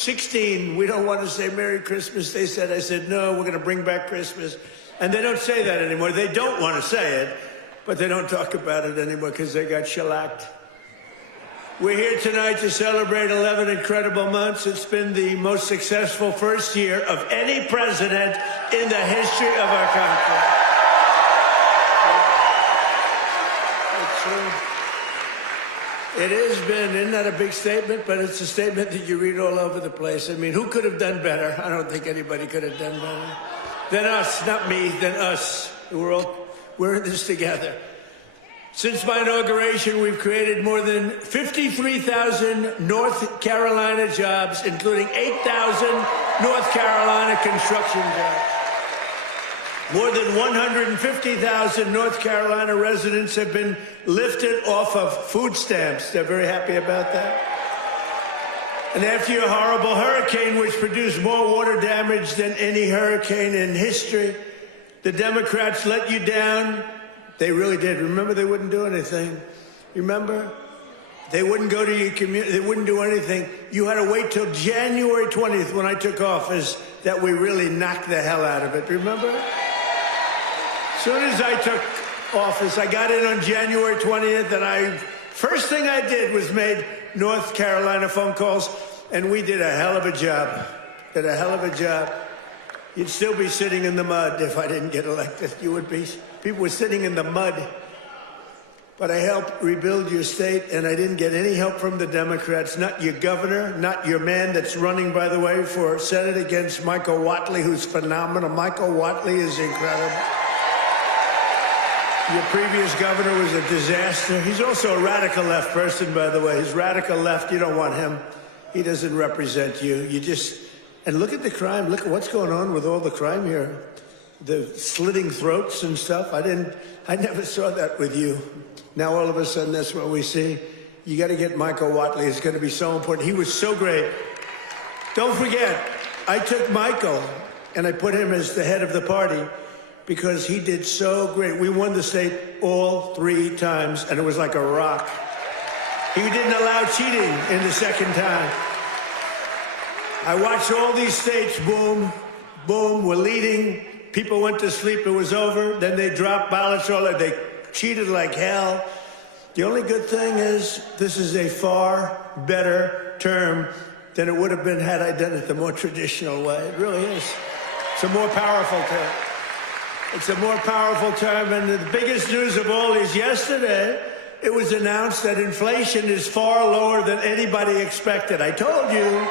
16, we don't want to say Merry Christmas. They said, I said, no, we're going to bring back Christmas. And they don't say that anymore. They don't want to say it, but they don't talk about it anymore because they got shellacked. We're here tonight to celebrate 11 incredible months. It's been the most successful first year of any president in the history of our country. It's true. It has been, isn't that a big statement? But it's a statement that you read all over the place. I mean, who could have done better? I don't think anybody could have done better than us, not me, than us. We're in this together. Since my inauguration, we've created more than 53,000 North Carolina jobs, including 8,000 North Carolina construction jobs. More than 150,000 North Carolina residents have been lifted off of food stamps. They're very happy about that. And after your horrible hurricane, which produced more water damage than any hurricane in history, the Democrats let you down. They really did. Remember, they wouldn't do anything. Remember? They wouldn't go to your community. They wouldn't do anything. You had to wait till January 20th when I took office that we really knocked the hell out of it. Remember? As soon as I took office, I got in on January 20th, and first thing I did was made North Carolina phone calls, and we did a hell of a job. Did a hell of a job. You'd still be sitting in the mud if I didn't get elected. You would be. People were sitting in the mud. But I helped rebuild your state, and I didn't get any help from the Democrats, not your governor, not your man that's running, by the way, for Senate against Michael Whatley, who's phenomenal. Michael Whatley is incredible. Your previous governor was a disaster. He's also a radical left person, by the way. He's radical left. You don't want him. He doesn't represent you. And look at the crime. Look at what's going on with all the crime here. The slitting throats and stuff. I never saw that with you. Now all of a sudden that's what we see. You got to get Michael Whatley. It's going to be so important. He was so great. Don't forget, I took Michael and I put him as the head of the party because he did so great. We won the state all 3 times, and it was like a rock. He didn't allow cheating in the second time. I watched all these states, boom, boom, we're leading. People went to sleep, it was over. Then they dropped ballots, they cheated like hell. The only good thing is this is a far better term than it would have been had I done it the more traditional way. It really is. It's a more powerful term. It's a more powerful term, and the biggest news of all is yesterday, it was announced that inflation is far lower than anybody expected. I told you.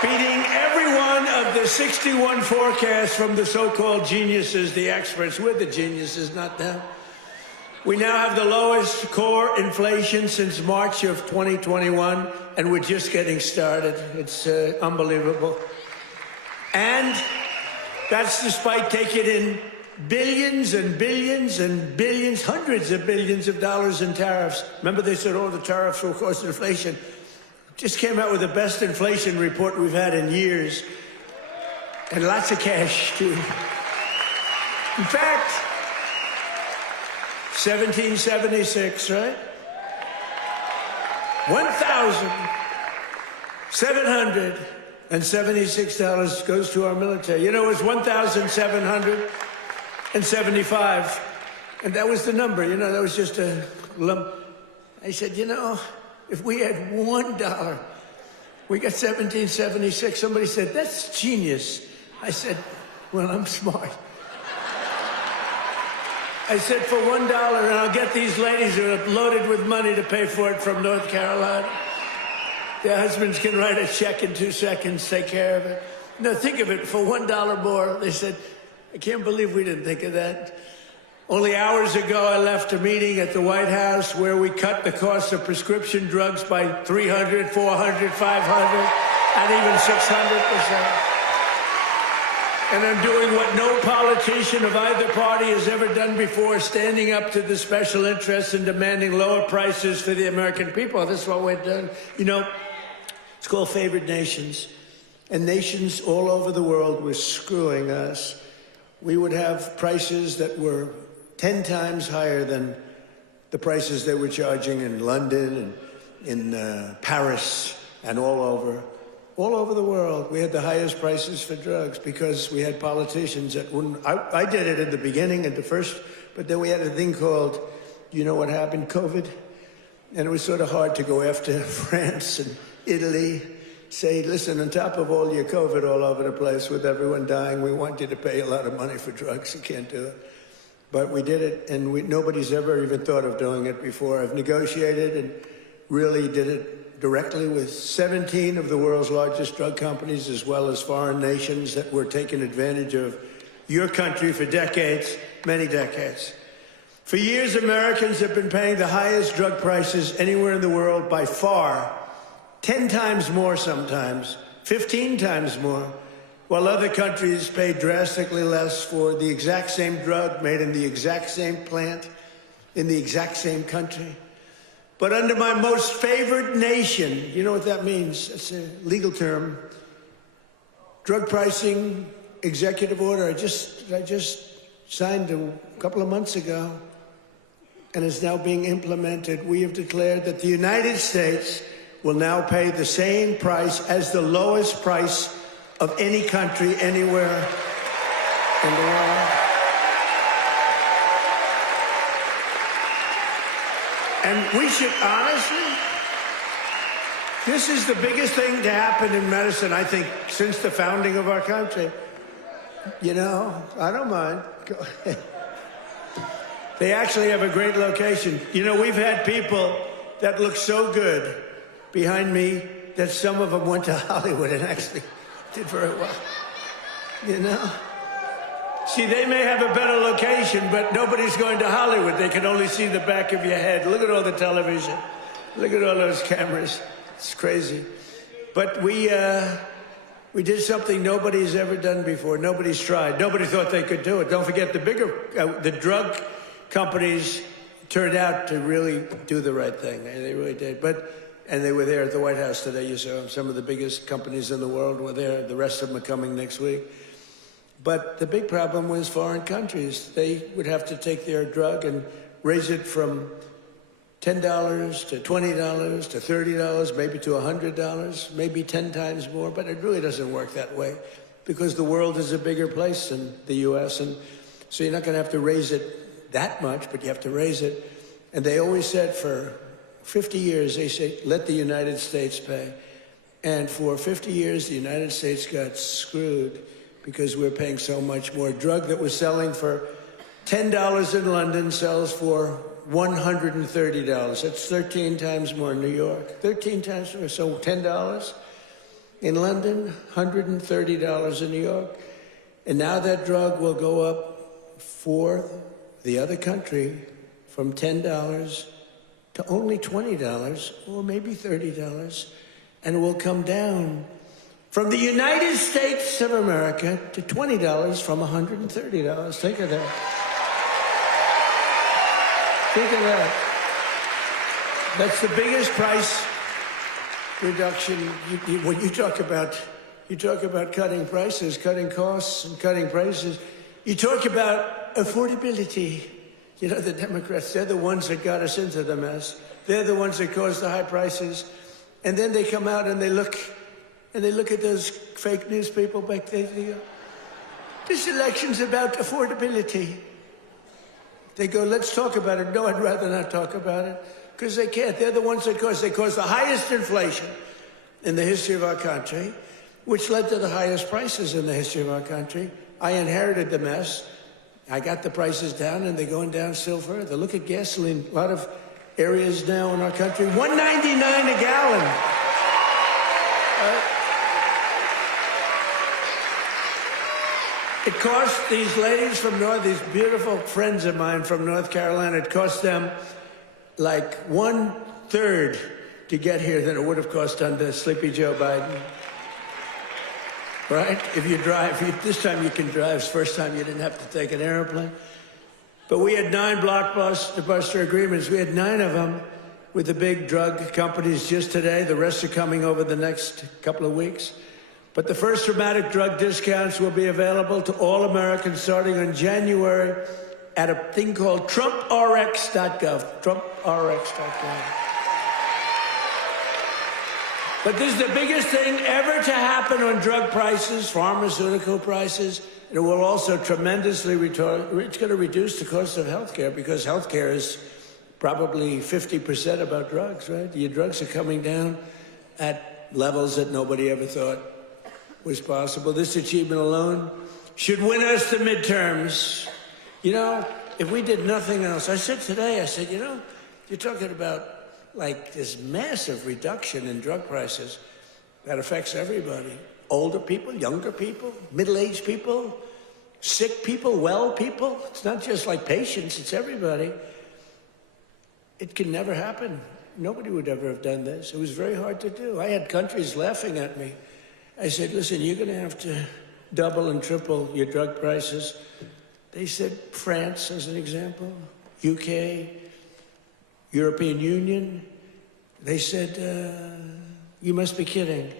Beating every one of the 61 forecasts from the so-called geniuses, the experts. We're the geniuses, not them. We now have the lowest core inflation since March of 2021, and we're just getting started. It's unbelievable. And that's despite taking in billions and billions and billions, hundreds of billions of dollars in tariffs. Remember they said, the tariffs will cause inflation. Just came out with the best inflation report we've had in years. And lots of cash, too. In fact, 1776, right? $1,776 goes to our military. You know, it was 1,775. And that was the number, that was just a lump. I said, if we had $1, we got 1776. Somebody said, that's genius. I said, well, I'm smart. I said, for $1, and I'll get these ladies who are loaded with money to pay for it from North Carolina. Their husbands can write a check in 2 seconds, take care of it. No, think of it, for $1 more. They said, I can't believe we didn't think of that. Only hours ago, I left a meeting at the White House where we cut the cost of prescription drugs by 300, 400, 500, and even 600%. And I'm doing what no politician of either party has ever done before, standing up to the special interests and demanding lower prices for the American people. This is what we're doing. It's called favored nations. And nations all over the world were screwing us. We would have prices that were 10 times higher than the prices they were charging in London and in Paris and all over the world. We had the highest prices for drugs because we had politicians that wouldn't. I did it in the beginning, at the first, but then we had a thing called, you know what happened, COVID? And it was sort of hard to go after France and Italy, say, listen, on top of all your COVID all over the place with everyone dying, we want you to pay a lot of money for drugs. You can't do it. But we did it, and nobody's ever even thought of doing it before. I've negotiated and really did it directly with 17 of the world's largest drug companies, as well as foreign nations that were taking advantage of your country for decades, many decades. For years, Americans have been paying the highest drug prices anywhere in the world by far, 10 times more sometimes, 15 times more, while other countries pay drastically less for the exact same drug made in the exact same plant, in the exact same country. But under my most favored nation, you know what that means? It's a legal term. Drug pricing executive order. I just signed a couple of months ago, and is now being implemented. We have declared that the United States will now pay the same price as the lowest price of any country anywhere in the world. And we should honestly, this is the biggest thing to happen in medicine, I think, since the founding of our country. You know, I don't mind. They actually have a great location. You know, we've had people that look so good behind me that some of them went to Hollywood and actually did very well. You know? See, they may have a better location, but nobody's going to Hollywood. They can only see the back of your head. Look at all the television. Look at all those cameras. It's crazy. But we did something nobody's ever done before. Nobody's tried. Nobody thought they could do it. Don't forget, the drug companies turned out to really do the right thing. They really did. And they were there at the White House today. You saw some of the biggest companies in the world were there. The rest of them are coming next week. But the big problem was foreign countries. They would have to take their drug and raise it from $10 to $20 to $30, maybe to $100, maybe 10 times more. But it really doesn't work that way because the world is a bigger place than the U.S. And so you're not going to have to raise it that much, but you have to raise it. And they always said for 50 years, they say, let the United States pay. And for 50 years, the United States got screwed because we're paying so much more. Drug that was selling for $10 in London sells for $130. That's 13 times more in New York. 13 times more. So $10 in London, $130 in New York. And now that drug will go up for the other country from $10 to only $20 or maybe $30. And it will come down from the United States of America to $20 from $130. Think of that. Think of that. That's the biggest price reduction. When you talk about cutting prices, cutting costs, and cutting prices, you talk about affordability. You know, the Democrats, they're the ones that got us into the mess. They're the ones that caused the high prices. And then they come out and they look at those fake news people back there. They go, this election's about affordability. They go, let's talk about it. No, I'd rather not talk about it. Because they can't. They're the ones that caused the highest inflation in the history of our country, which led to the highest prices in the history of our country. I inherited the mess. I got the prices down, and they're going down still further. Look at gasoline. A lot of areas now in our country, $1.99 a gallon. It cost these ladies from these beautiful friends of mine from North Carolina, it cost them like 1/3 to get here than it would have cost under Sleepy Joe Biden. Right? If you drive, this time you can drive. First time you didn't have to take an airplane. But we had 9 blockbuster agreements. We had 9 of them with the big drug companies just today. The rest are coming over the next couple of weeks. But the first dramatic drug discounts will be available to all Americans starting in January at a thing called TrumpRx.gov. TrumpRx.gov. But this is the biggest thing ever to happen on drug prices, pharmaceutical prices. And it will also tremendously it's going to reduce the cost of healthcare, because healthcare is probably 50% about drugs, right? Your drugs are coming down at levels that nobody ever thought was possible. This achievement alone should win us the midterms. You know, if we did nothing else, I said today, you know, you're talking about like this massive reduction in drug prices that affects everybody. Older people, younger people, middle-aged people, sick people, well people. It's not just like patients, it's everybody. It can never happen. Nobody would ever have done this. It was very hard to do. I had countries laughing at me. I said, listen, you're going to have to double and triple your drug prices. They said France, as an example, UK, European Union. They said, you must be kidding.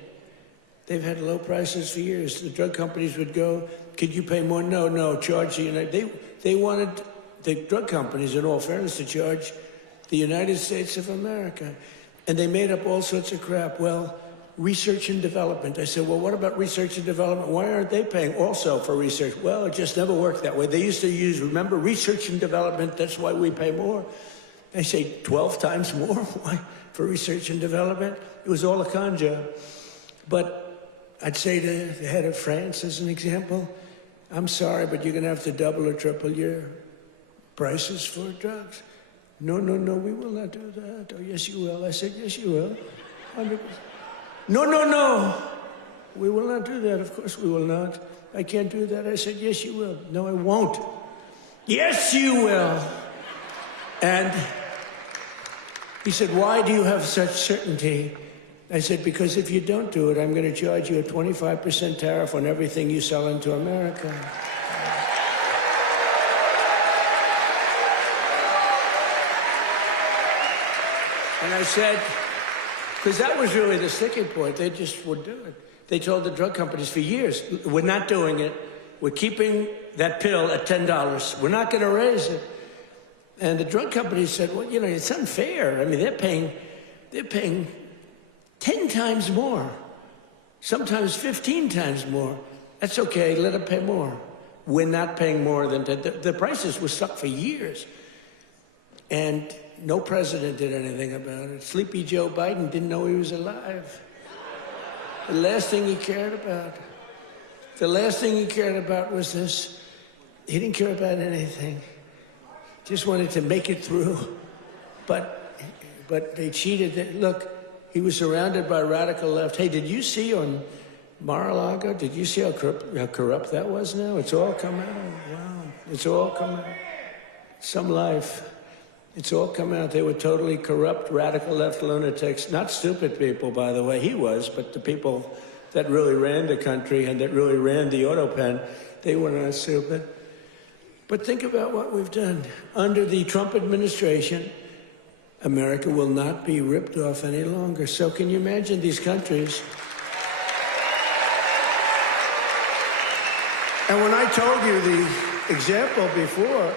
They've had low prices for years. The drug companies would go, could you pay more? No, charge the United. They wanted the drug companies, in all fairness, to charge the United States of America. And they made up all sorts of crap. Well, research and development. I said, well, what about research and development? Why aren't they paying also for research? Well, it just never worked that way. They used to use, remember, research and development, that's why we pay more. I say 12 times more. Why? For research and development? It was all a con job. But I'd say to the head of France, as an example, I'm sorry, but you're going to have to double or triple your prices for drugs. No, we will not do that. Oh, yes, you will. I said, yes, you will. 100%. No. We will not do that. Of course we will not. I can't do that. I said, yes, you will. No, I won't. Yes, you will. And he said, why do you have such certainty? I said, because if you don't do it, I'm going to charge you a 25% tariff on everything you sell into America. And I said, because that was really the sticking point. They just would do it. They told the drug companies for years, we're not doing it. We're keeping that pill at $10. We're not going to raise it. And the drug companies said, well, you know, it's unfair. I mean, they're paying 10 times more, sometimes 15 times more. That's okay, let them pay more. We're not paying more than the prices were stuck for years. And no president did anything about it. Sleepy Joe Biden didn't know he was alive. The last thing he cared about was this. He didn't care about anything. Just wanted to make it through. But they cheated. Look, he was surrounded by radical left. Hey, did you see on Mar-a-Lago, did you see how corrupt that was now? It's all come out. Wow. It's all come out. Some life. It's all come out. They were totally corrupt, radical left lunatics. Not stupid people, by the way. He was, but the people that really ran the country and that really ran the auto pen, they were not stupid. But think about what we've done. Under the Trump administration, America will not be ripped off any longer. So can you imagine these countries? And when I told you the example before,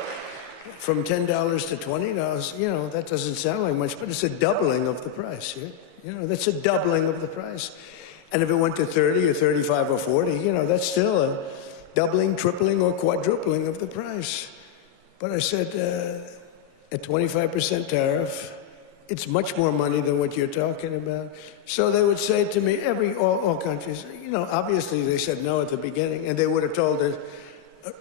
from $10 to $20, you know, that doesn't sound like much, but it's a doubling of the price. You know, that's a doubling of the price. And if it went to 30 or 35 or 40, you know, that's still a doubling, tripling, or quadrupling of the price. But I said, at 25% tariff, it's much more money than what you're talking about. So they would say to me, all countries, you know, obviously they said no at the beginning, and they would have told a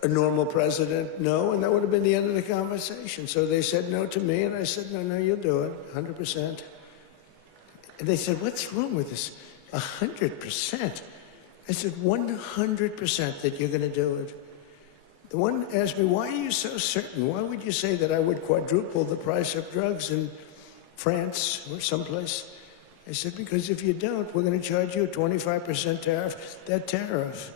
normal president no, and that would have been the end of the conversation. So they said no to me, and I said, no, you'll do it, 100%. And they said, what's wrong with this? 100%. I said, 100% that you're going to do it. The one asked me, why are you so certain? Why would you say that I would quadruple the price of drugs in France or someplace? I said, because if you don't, we're going to charge you a 25% tariff. That tariff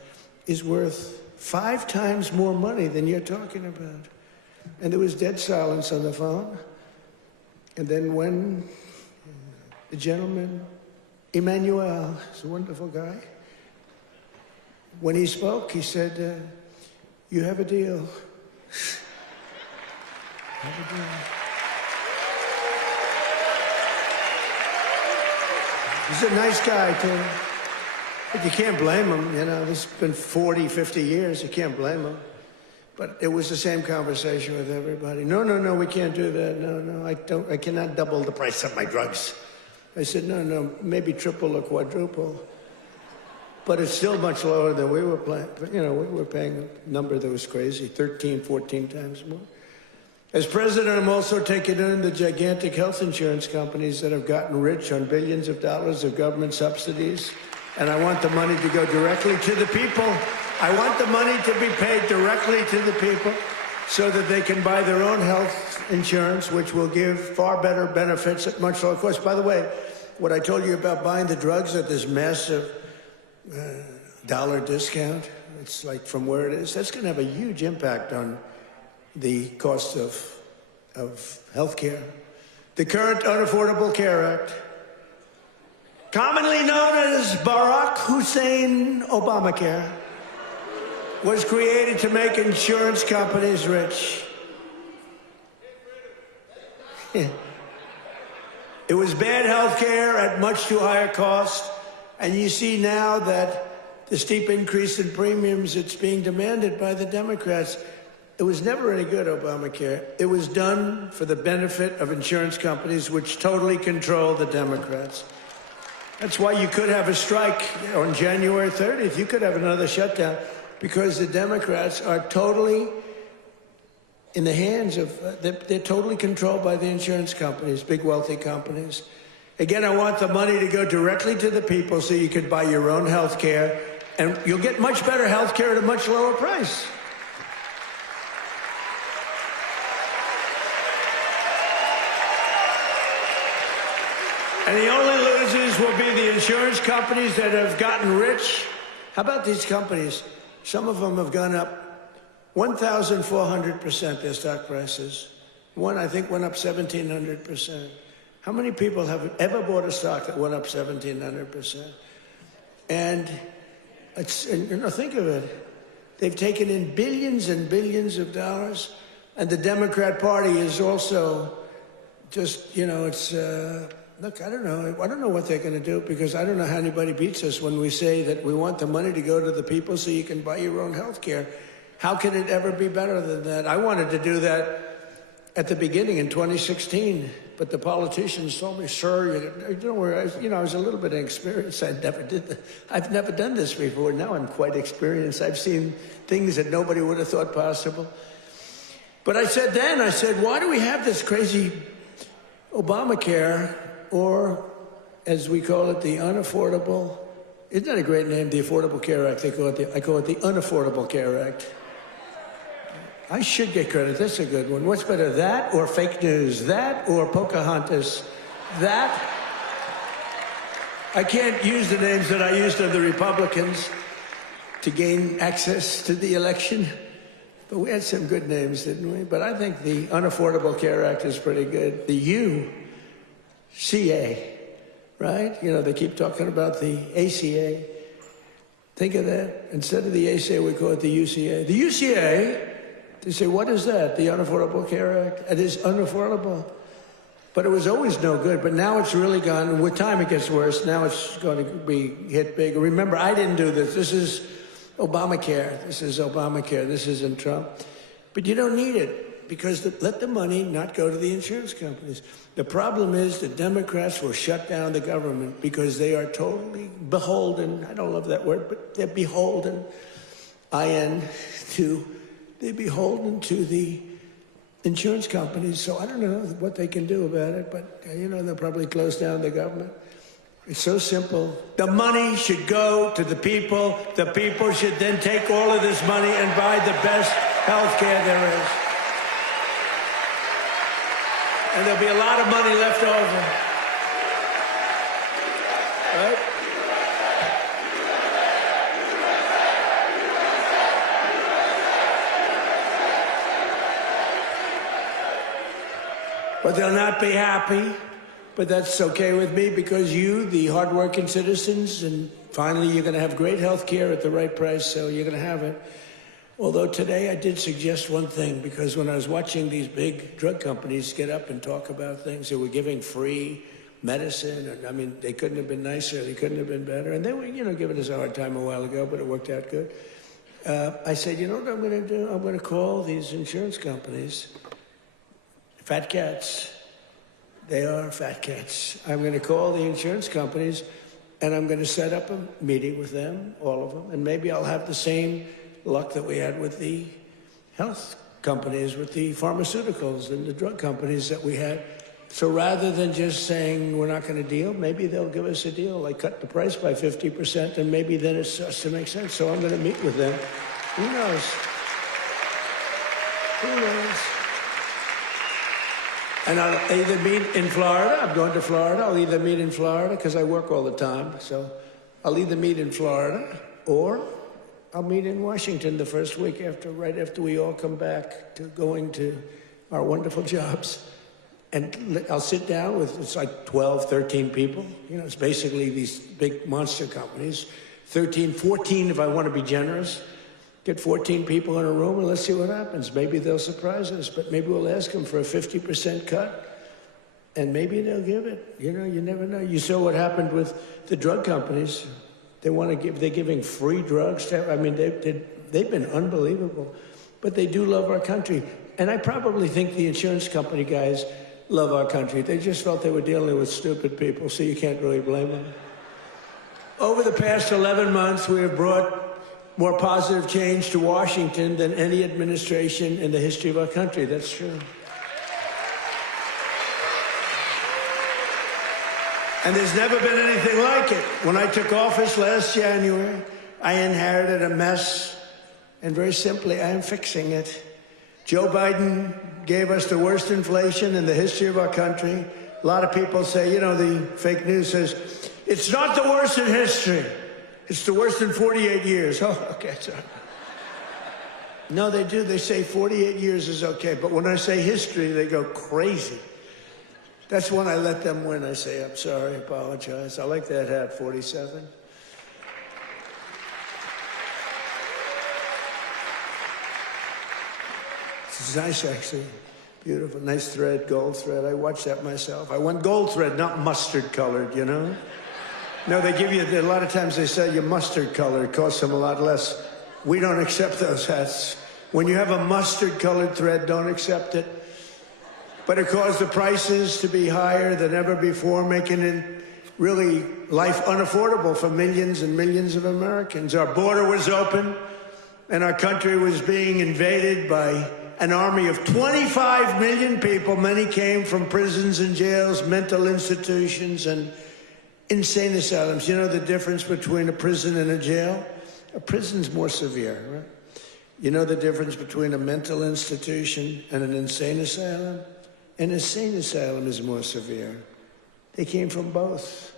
is worth 5 times more money than you're talking about. And there was dead silence on the phone. And then when the gentleman, Emmanuel, he's a wonderful guy, when he spoke, he said, you have a deal. Have a deal. He's a nice guy, too. But you can't blame him, you know. This has been 40, 50 years. You can't blame him. But it was the same conversation with everybody. No, no, no, we can't do that. No, no, I cannot double the price of my drugs. I said, no, no, maybe triple or quadruple. But it's still much lower than we were paying. You know, we were paying a number that was crazy, 13, 14 times more. As president, I'm also taking in the gigantic health insurance companies that have gotten rich on billions of dollars of government subsidies. And I want the money to go directly to the people. I want the money to be paid directly to the people so that they can buy their own health insurance, which will give far better benefits at much lower cost. By the way, what I told you about buying the drugs at this massive dollar discount, it's like from where it is, that's going to have a huge impact on the cost of health care. The current Unaffordable Care Act, commonly known as Barack Hussein Obamacare, was created to make insurance companies rich. It was bad health care at much too high a cost, and you see now that the steep increase in premiums that's being demanded by the Democrats, it was never any good, Obamacare. It was done for the benefit of insurance companies, which totally control the Democrats. That's why you could have a strike on January 30th. You could have another shutdown because the Democrats are totally in the hands of, they're totally controlled by the insurance companies, big wealthy companies. Again, I want the money to go directly to the people so you could buy your own health care, and you'll get much better health care at a much lower price. And the only losers will be the insurance companies that have gotten rich. How about these companies? Some of them have gone up 1,400%, their stock prices. One, I think, went up 1,700%. How many people have ever bought a stock that went up 1,700%? And you know, think of it. They've taken in billions and billions of dollars, and the Democrat Party is also just, you know, it's, look, I don't know what they're going to do, because I don't know how anybody beats us when we say that we want the money to go to the people so you can buy your own health care. How can it ever be better than that? I wanted to do that at the beginning in 2016, but the politicians told me, sir, I was a little bit inexperienced. I've never done this before. Now I'm quite experienced. I've seen things that nobody would have thought possible. But I said, why do we have this crazy Obamacare, or as we call it, the unaffordable, isn't that a great name, the Affordable Care Act? I call it the Unaffordable Care Act. I should get credit. That's a good one. What's better, that or fake news? That or Pocahontas? That? I can't use the names that I used of the Republicans to gain access to the election, but we had some good names, didn't we? But I think the Unaffordable Care Act is pretty good. The UCA, right? You know, they keep talking about the ACA. Think of that. Instead of the ACA, we call it the UCA. The UCA, they say, what is that? The Unaffordable Care Act? It is unaffordable. But it was always no good. But now it's really gone. And with time, it gets worse. Now it's going to be hit big. Remember, I didn't do this. This is Obamacare. This is Obamacare. This isn't Trump. But you don't need it, because let the money not go to the insurance companies. The problem is the Democrats will shut down the government because they are totally beholden. I don't love that word, but they're beholden. They're beholden to the insurance companies. So I don't know what they can do about it, but you know, they'll probably close down the government. It's so simple. The money should go to the people. The people should then take all of this money and buy the best health care there is. And there'll be a lot of money left over. Right? But they'll not be happy. But that's okay with me, because you, the hardworking citizens, and finally you're going to have great health care at the right price, so you're going to have it. Although today I did suggest one thing, because when I was watching these big drug companies get up and talk about things, they were giving free medicine. I mean, they couldn't have been nicer. They couldn't have been better. And they were, giving us a hard time a while ago, but it worked out good. I said, you know what I'm going to do? I'm going to call these insurance companies fat cats. They are fat cats. I'm going to call the insurance companies, and I'm going to set up a meeting with them, all of them, and maybe I'll have the same luck that we had with the health companies, with the pharmaceuticals and the drug companies that we had. So rather than just saying we're not going to deal, maybe they'll give us a deal, like cut the price by 50%, and maybe then it starts to make sense. So I'm going to meet with them. Who knows? Who knows? And I'll either meet in Florida. I'm going to Florida. I'll either meet in Florida because I work all the time. So I'll either meet in Florida or I'll meet in Washington the first week right after we all come back to going to our wonderful jobs. And I'll sit down with, it's like 12, 13 people. It's basically these big monster companies. 13, 14 if I want to be generous. Get 14 people in a room and let's see what happens. Maybe they'll surprise us, but maybe we'll ask them for a 50% cut. And maybe they'll give it. You never know. You saw what happened with the drug companies. They're giving free drugs. They've been unbelievable. But they do love our country. And I probably think the insurance company guys love our country. They just felt they were dealing with stupid people, so you can't really blame them. Over the past 11 months, we have brought more positive change to Washington than any administration in the history of our country. That's true. And there's never been anything like it. When I took office last January, I inherited a mess, and very simply, I am fixing it. Joe Biden gave us the worst inflation in the history of our country. A lot of people say, the fake news says, it's not the worst in history. It's the worst in 48 years. Oh, okay, sorry. No, they do. They say 48 years is okay. But when I say history, they go crazy. That's when I let them win. I say, I'm sorry, apologize. I like that hat, 47. It's nice, actually. Beautiful, nice thread, gold thread. I watched that myself. I want gold thread, not mustard colored, No, they give you, a lot of times they sell you mustard colored. It costs them a lot less. We don't accept those hats. When you have a mustard colored thread, don't accept it. But it caused the prices to be higher than ever before, making it really life unaffordable for millions and millions of Americans. Our border was open, and our country was being invaded by an army of 25 million people. Many came from prisons and jails, mental institutions, and insane asylums. You know the difference between a prison and a jail? A prison's more severe, right? You know the difference between a mental institution and an insane asylum? An insane asylum is more severe. They came from both.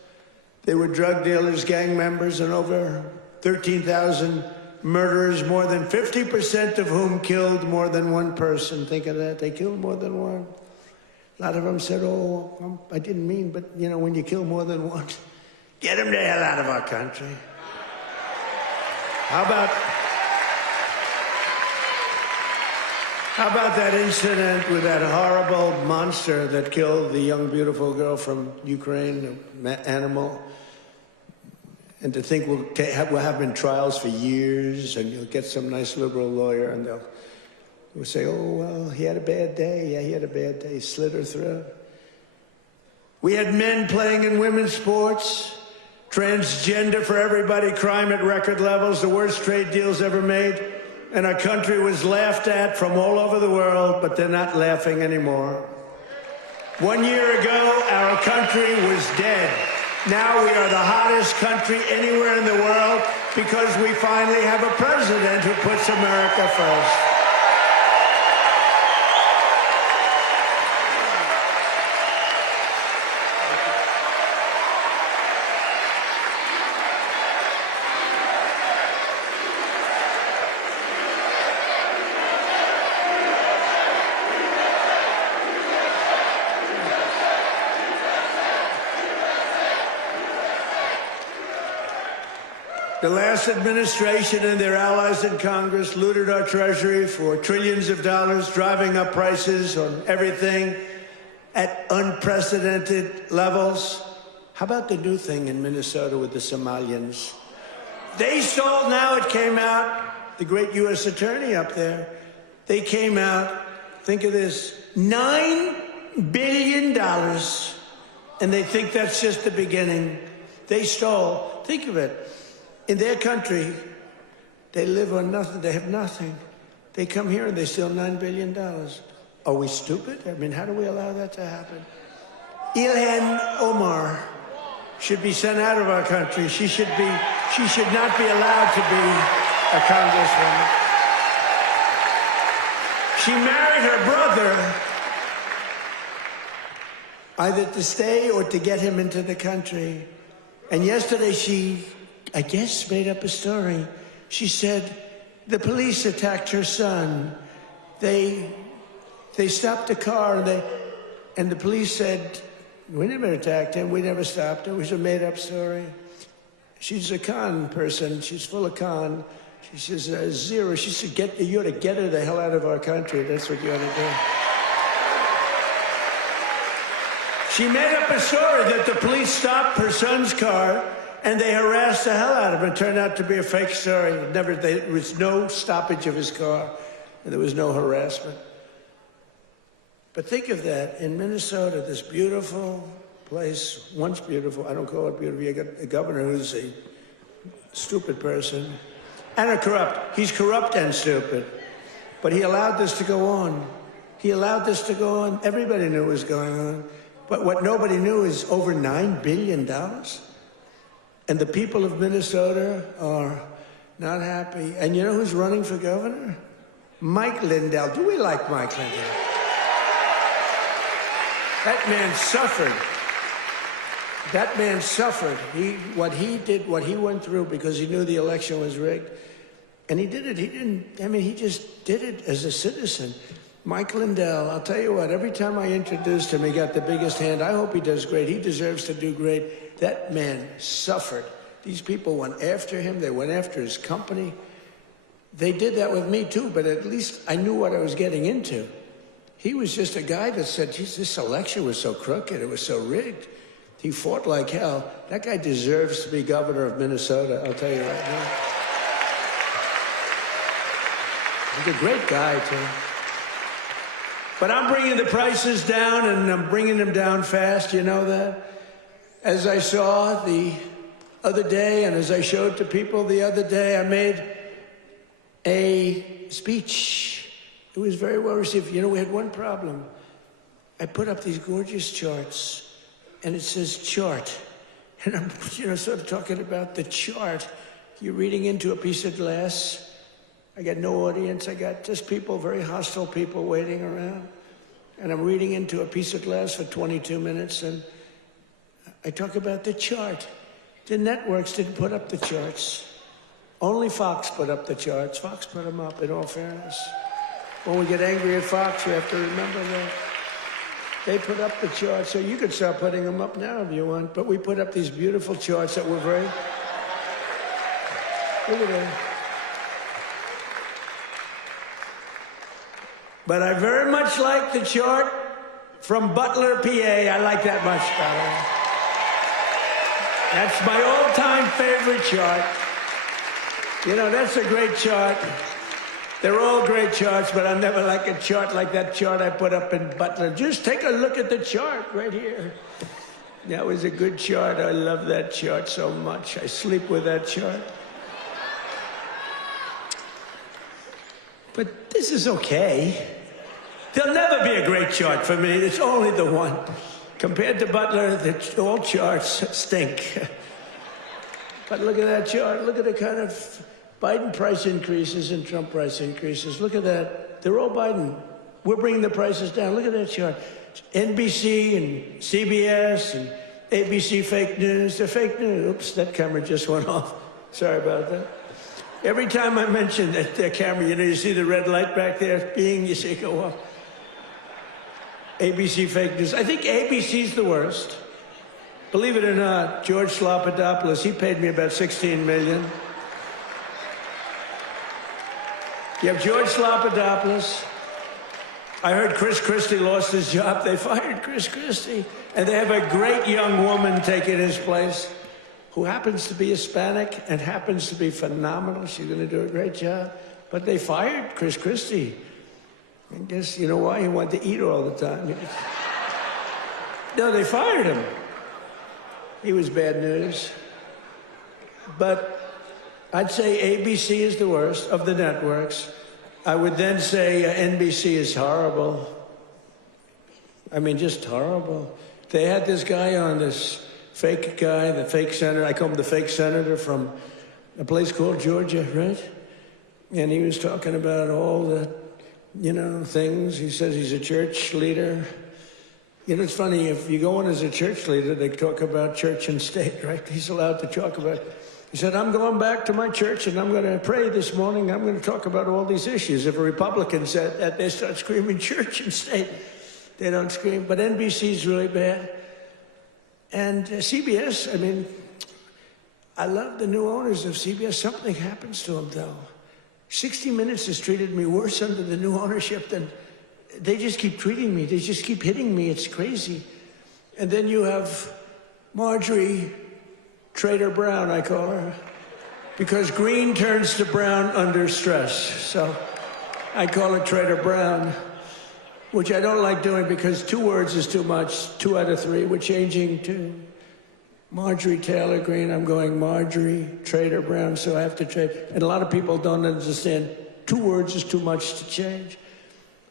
They were drug dealers, gang members, and over 13,000 murderers, more than 50% of whom killed more than one person. Think of that. They killed more than one. A lot of them said, oh, I didn't mean, but, when you kill more than one, get them the hell out of our country. How about that incident with that horrible monster that killed the young, beautiful girl from Ukraine, an animal? And to think we'll have been trials for years, and you'll get some nice liberal lawyer, and they'll say, oh, well, he had a bad day. Yeah, he had a bad day. He slit her throat. We had men playing in women's sports, transgender for everybody, crime at record levels, the worst trade deals ever made. And our country was laughed at from all over the world, but they're not laughing anymore. 1 year ago, our country was dead. Now we are the hottest country anywhere in the world because we finally have a president who puts America first. The last administration and their allies in Congress looted our treasury for trillions of dollars, driving up prices on everything at unprecedented levels. How about the new thing in Minnesota with the Somalians? They stole, now it came out, the great U.S. attorney up there, they came out, think of this, $9 billion, and they think that's just the beginning. They stole, think of it, in their country, they live on nothing, they have nothing. They come here and they steal $9 billion. Are we stupid? I mean, how do we allow that to happen? Ilhan Omar should be sent out of our country. She should not be allowed to be a congresswoman. She married her brother either to stay or to get him into the country. And yesterday she, I guess, made up a story. She said the police attacked her son. They stopped the car and the police said, we never attacked him, we never stopped him. It was a made-up story. She's a con person, she's full of con. She says, zero. She said, you ought to get her the hell out of our country. That's what you ought to do. She made up a story that the police stopped her son's car and they harassed the hell out of him. It turned out to be a fake story. There was no stoppage of his car, and there was no harassment. But think of that, in Minnesota, this beautiful place, once beautiful, I don't call it beautiful, you got a governor who's a stupid person, and a corrupt. He's corrupt and stupid. But he allowed this to go on. He allowed this to go on. Everybody knew what was going on. But what nobody knew is over $9 billion. And the people of Minnesota are not happy. And you know who's running for governor? Mike Lindell. Do we like Mike Lindell? That man suffered. That man suffered. What he did, what he went through because he knew the election was rigged. And he did it. He just did it as a citizen. Mike Lindell, I'll tell you what, every time I introduced him, he got the biggest hand. I hope he does great. He deserves to do great. That man suffered. These people went after him. They went after his company. They did that with me, too, but at least I knew what I was getting into. He was just a guy that said, geez, this election was so crooked. It was so rigged. He fought like hell. That guy deserves to be governor of Minnesota, I'll tell you right now. He's a great guy, too. But I'm bringing the prices down, and I'm bringing them down fast. You know that? As I saw the other day, and as I showed to people the other day, I made a speech. It was very well received. You know, we had one problem. I put up these gorgeous charts, and it says chart. And I'm, sort of talking about the chart. You're reading into a piece of glass. I got no audience. I got just people, very hostile people waiting around. And I'm reading into a piece of glass for 22 minutes, and I talk about the chart. The networks didn't put up the charts. Only Fox put up the charts. Fox put them up, in all fairness. When we get angry at Fox, we have to remember that. They put up the charts, so you could start putting them up now if you want. But we put up these beautiful charts that were very... Look at that. But I very much like the chart from Butler, PA. I like that much better. That's my all-time favorite chart. You know, that's a great chart. They're all great charts, but I never like a chart like that chart I put up in Butler. Just take a look at the chart right here. That was a good chart. I love that chart so much. I sleep with that chart. But this is okay. There'll never be a great chart for me. It's only the one. Compared to Butler, all charts stink. But look at that chart. Look at the kind of Biden price increases and Trump price increases. Look at that. They're all Biden. We're bringing the prices down. Look at that chart. NBC and CBS and ABC fake news. They're fake news. Oops, that camera just went off. Sorry about that. Every time I mention that camera, you see the red light back there, you see it go off. ABC fake news. I think ABC's the worst. Believe it or not, George Slopadopoulos, he paid me about $16 million. You have George Slopadopoulos. I heard Chris Christie lost his job. They fired Chris Christie. And they have a great young woman taking his place who happens to be Hispanic and happens to be phenomenal. She's going to do a great job. But they fired Chris Christie. I guess, you know why? He wanted to eat all the time. No, they fired him. He was bad news. But I'd say ABC is the worst of the networks. I would then say NBC is horrible. I mean, just horrible. They had this guy on, this fake guy, the fake senator. I call him the fake senator from a place called Georgia, right? And he was talking about all the, you know, things. He says he's a church leader. You know, it's funny, if you go on as a church leader, they talk about church and state, right? He's allowed to talk about it. He said, I'm going back to my church and I'm going to pray this morning. I'm going to talk about all these issues. If a Republican said that, they start screaming church and state. They don't scream. But NBC's really bad. And CBS, I mean, I love the new owners of CBS. Something happens to them, though. 60 Minutes has treated me worse under the new ownership than... They just keep treating me. They just keep hitting me. It's crazy. And then you have Marjorie Trader Brown, I call her, because green turns to brown under stress. So I call it Trader Brown, which I don't like doing because 2 words is too much. 2 out of 3. We're changing to Marjorie Taylor Greene. I'm going Marjorie Trader Brown, so I have to trade. And a lot of people don't understand 2 words is too much to change.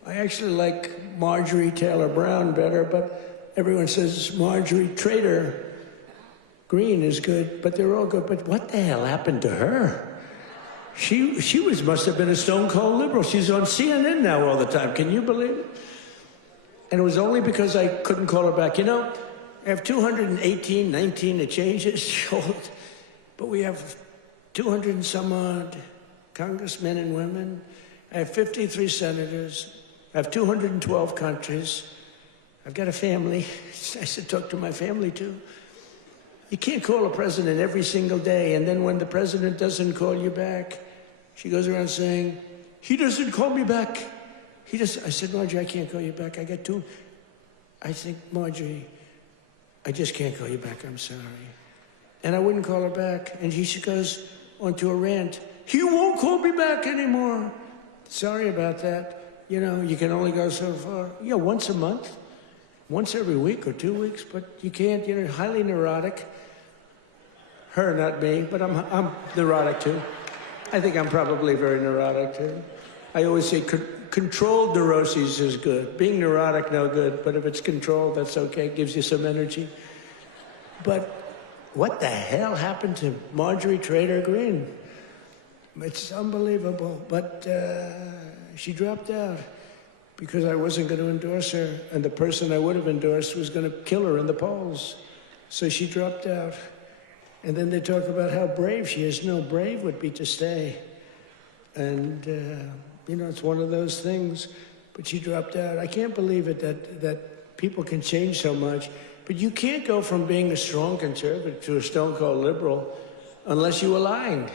I actually like Marjorie Taylor Brown better, but everyone says Marjorie Trader Greene is good, but they're all good. But what the hell happened to her? She must have been a stone-cold liberal. She's on CNN now all the time. Can you believe it? And it was only because I couldn't call her back. You know, I have 218, 19, it changes, but we have 200 and some odd congressmen and women. I have 53 senators. I have 212 countries. I've got a family. It's nice to talk to my family, too. You can't call a president every single day, and then when the president doesn't call you back, she goes around saying, he doesn't call me back. He doesn't. I said, Marjorie, I can't call you back. I got 2. I think, Marjorie, I just can't call you back. I'm sorry. And I wouldn't call her back. And she goes onto a rant. He won't call me back anymore. Sorry about that. You know, you can only go so far. Yeah, once a month, once every week or 2 weeks, but you can't, you know, highly neurotic. Her, not me, but I'm neurotic too. I think I'm probably very neurotic too. I always say controlled neuroses is good. Being neurotic, no good, but if it's controlled, that's okay. It gives you some energy. But what the hell happened to Marjorie Trader Greene? It's unbelievable, but she dropped out because I wasn't going to endorse her, and the person I would have endorsed was going to kill her in the polls. So she dropped out. And then they talk about how brave she is. No, brave would be to stay. And, you know, it's one of those things. But she dropped out. I can't believe it that people can change so much. But you can't go from being a strong conservative to a stone-cold liberal unless you were lying.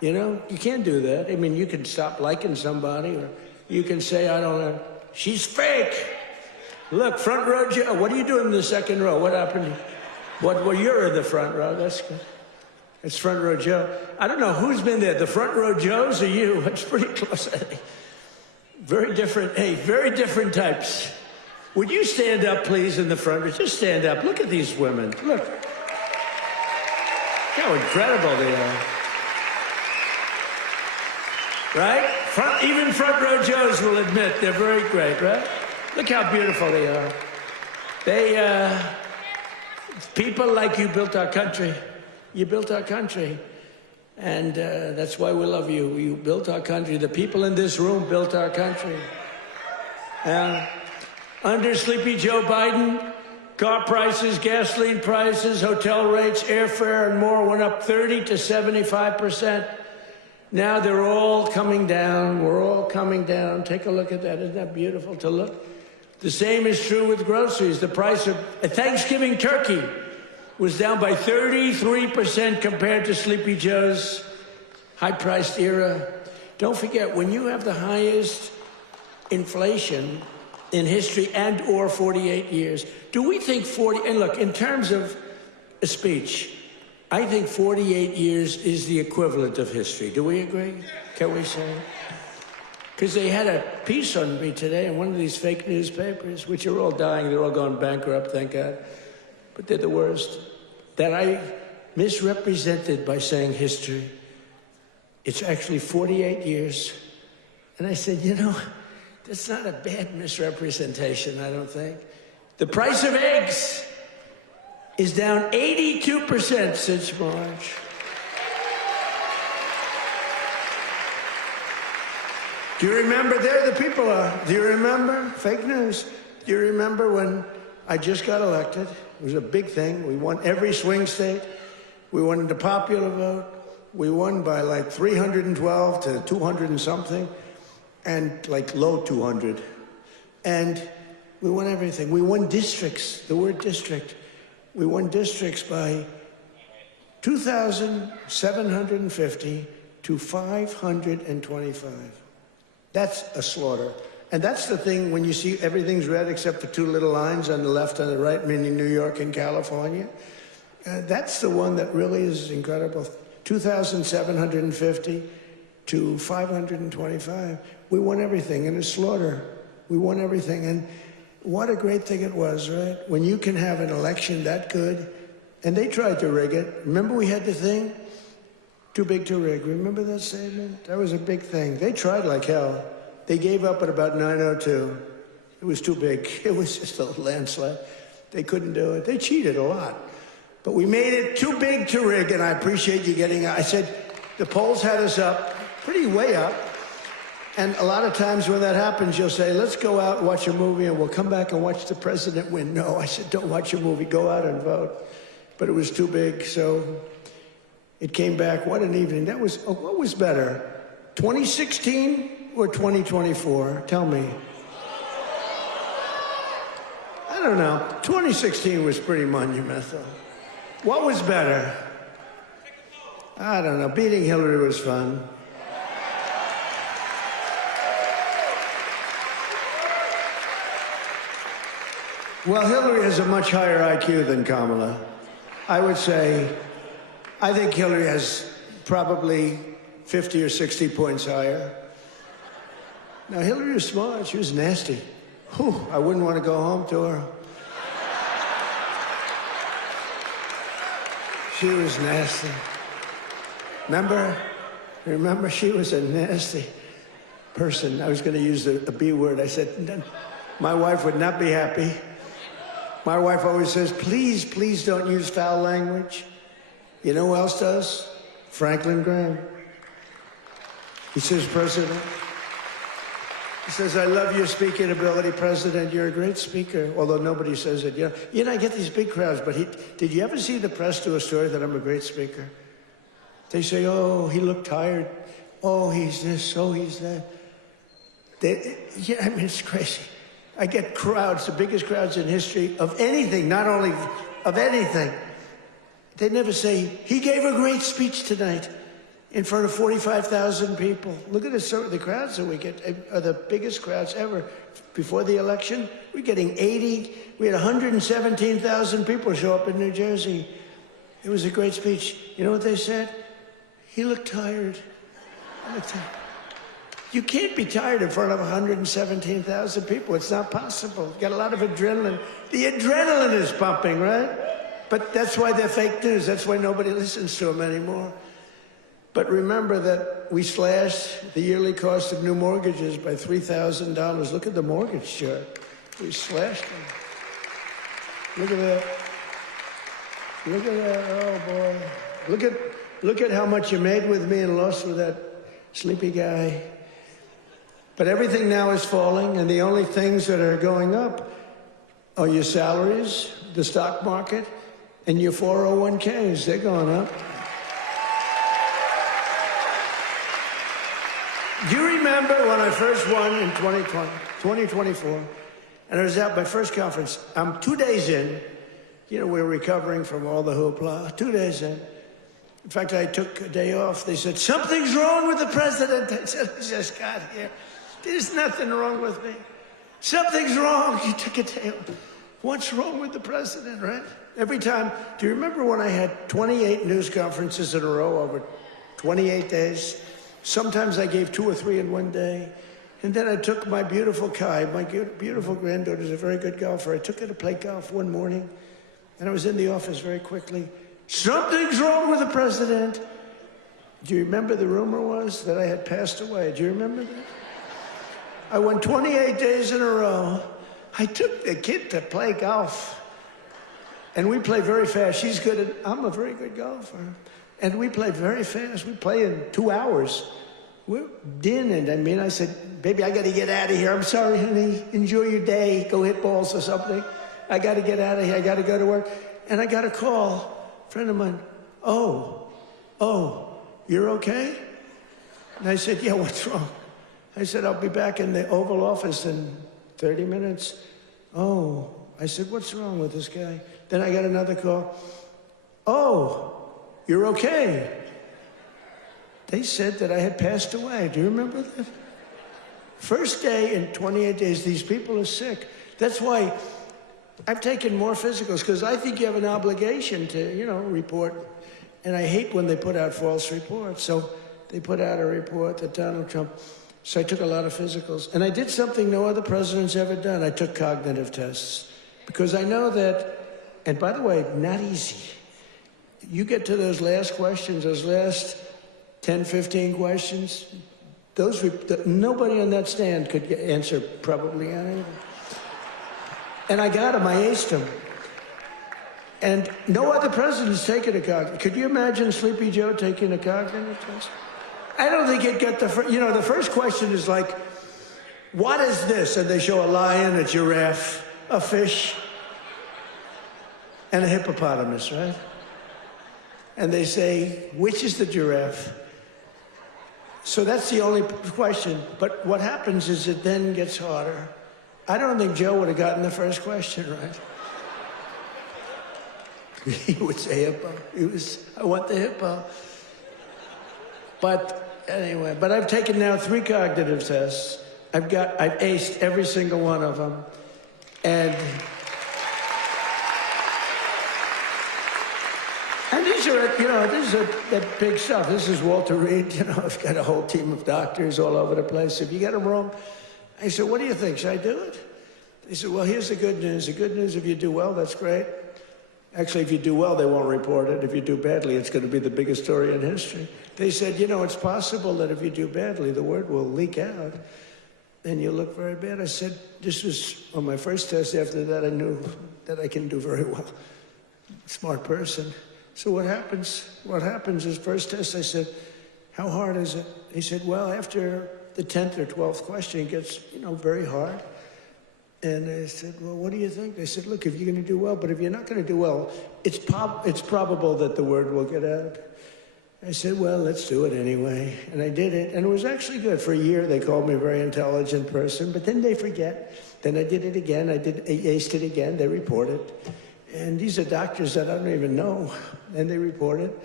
You know, you can't do that. I mean, you can stop liking somebody, or you can say, I don't know, she's fake. Look, front row Joe. What are you doing in the second row? What happened? Well, you're in the front row. That's good. It's front row Joe. I don't know who's been there, the front row Joes or you? It's pretty close. Very different. Hey, very different types. Would you stand up, please, in the front row? Just stand up. Look at these women. Look. How incredible they are. Right? Even front row Joes will admit they're very great, right? Look how beautiful they are. People like you built our country. You built our country. And that's why we love you. You built our country. The people in this room built our country. Under Sleepy Joe Biden, car prices, gasoline prices, hotel rates, airfare, and more went up 30 to 75%. Now they're all coming down. We're all coming down. Take a look at that. Isn't that beautiful to look? The same is true with groceries. The price of a Thanksgiving turkey was down by 33% compared to Sleepy Joe's high-priced era. Don't forget, when you have the highest inflation in history and or 48 years. Do we think 40, and look, in terms of a speech, I think 48 years is the equivalent of history. Do we agree? Can we say? Because they had a piece on me today in one of these fake newspapers, which are all dying, they're all going bankrupt, thank God, but they're the worst, that I misrepresented by saying history. It's actually 48 years. And I said, you know, that's not a bad misrepresentation, I don't think. The price of eggs is down 82% since March. Do you remember? There the people are. Do you remember? Fake news. Do you remember when I just got elected? It was a big thing. We won every swing state. We won the popular vote. We won by like 312 to 200 and something, and like low 200. And we won everything. We won districts, the word district. We won districts by 2,750 to 525. That's a slaughter. And that's the thing when you see everything's red except for two little lines on the left and the right, meaning New York and California. That's the one that really is incredible. 2,750 to 525. We won everything in a slaughter. We won everything. And what a great thing it was, right? When you can have an election that good. And they tried to rig it. Remember we had the thing? Too big to rig. Remember that statement? That was a big thing. They tried like hell. They gave up at about 9:02. It was too big. It was just a landslide. They couldn't do it. They cheated a lot. But we made it too big to rig, and I appreciate you getting... I said, the polls had us up, pretty way up. And a lot of times when that happens, you'll say, let's go out and watch a movie, and we'll come back and watch the president win. No, I said, don't watch a movie. Go out and vote. But it was too big, so... It came back. What an evening. That was, what was better, 2016 or 2024? Tell me. I don't know. 2016 was pretty monumental. What was better? I don't know. Beating Hillary was fun. Well, Hillary has a much higher IQ than Kamala. I would say... I think Hillary has probably 50 or 60 points higher. Now, Hillary was smart. She was nasty. Whew, I wouldn't want to go home to her. She was nasty. Remember, she was a nasty person. I was going to use a B word. I said, my wife would not be happy. My wife always says, please, please don't use foul language. You know who else does? Franklin Graham. He says, President, he says, I love your speaking ability, President. You're a great speaker, although nobody says it. You know, I get these big crowds, but did you ever see the press do a story that I'm a great speaker? They say, oh, he looked tired. Oh, he's this, oh, he's that. Yeah, I mean, it's crazy. I get crowds, the biggest crowds in history of anything, not only of anything. They never say, he gave a great speech tonight in front of 45,000 people. Look at the crowds that we get are the biggest crowds ever. Before the election, we're getting 80. We had 117,000 people show up in New Jersey. It was a great speech. You know what they said? He looked tired. You can't be tired in front of 117,000 people. It's not possible. You got a lot of adrenaline. The adrenaline is pumping, right? But that's why they're fake news. That's why nobody listens to them anymore. But remember that we slashed the yearly cost of new mortgages by $3,000. Look at the mortgage chart. We slashed them. Look at that. Look at that. Oh, boy. Look at how much you made with me and lost with that sleepy guy. But everything now is falling, and the only things that are going up are your salaries, the stock market, and your 401ks. They're going up. Do you remember when I first won in 2024, and I was at my first conference? I'm 2 days in. You know, we're recovering from all the hoopla. 2 days in. In fact, I took a day off. They said, something's wrong with the president. I said, I just got here. There's nothing wrong with me. Something's wrong. You took a day off. What's wrong with the president, right? Every time, do you remember when I had 28 news conferences in a row over 28 days? Sometimes I gave 2 or 3 in one day. And then I took my beautiful Kai, my beautiful granddaughter's a very good golfer. I took her to play golf one morning, and I was in the office very quickly. Something's wrong with the president. Do you remember the rumor was that I had passed away? Do you remember that? I went 28 days in a row. I took the kid to play golf. And we play very fast. She's good at, I'm a very good golfer. And we play very fast. We play in 2 hours. We're dinning. I mean, I said, baby, I got to get out of here. I'm sorry, honey. Enjoy your day. Go hit balls or something. I got to get out of here. I got to go to work. And I got a call. A friend of mine, oh, you're okay? And I said, yeah, what's wrong? I said, I'll be back in the Oval Office in 30 minutes. Oh, I said, what's wrong with this guy? Then I got another call. Oh, you're okay. They said that I had passed away. Do you remember that? First day in 28 days, these people are sick. That's why I've taken more physicals, because I think you have an obligation to, report. And I hate when they put out false reports. So they put out a report that Donald Trump. So I took a lot of physicals. And I did something no other president's ever done. I took cognitive tests. Because I know that, and by the way, not easy. You get to those last questions, those last 10, 15 questions, nobody on that stand could answer probably any of them. And I got them, I aced them. And no other president's taken a cognitive. Could you imagine Sleepy Joe taking a cognitive test? I don't think it got the first question is like, what is this? And they show a lion, a giraffe, a fish, and a hippopotamus, right? And they say, which is the giraffe? So that's the only question. But what happens is it then gets harder. I don't think Joe would have gotten the first question right. He would say hippo. I want the hippo. But anyway, I've taken now 3 cognitive tests. I've aced every single one of them. And these are, this is that big stuff. This is Walter Reed. I've got a whole team of doctors all over the place. If you get them wrong, I said, what do you think? Should I do it? They said, well, here's the good news. The good news, if you do well, that's great. Actually, if you do well, they won't report it. If you do badly, it's going to be the biggest story in history. They said, it's possible that if you do badly, the word will leak out and you'll look very bad. I said, this was on my first test. After that, I knew that I can do very well. Smart person. So what happens is first test, I said, how hard is it? He said, well, after the 10th or 12th question, it gets, very hard. And I said, well, what do you think? They said, look, if you're going to do well, but if you're not going to do well, it's probable that the word will get out. I said, well, let's do it anyway. And I did it, and it was actually good. For a year, they called me a very intelligent person, but then they forget. Then I did it again. I aced it again. They report it. And these are doctors that I don't even know, and they report it.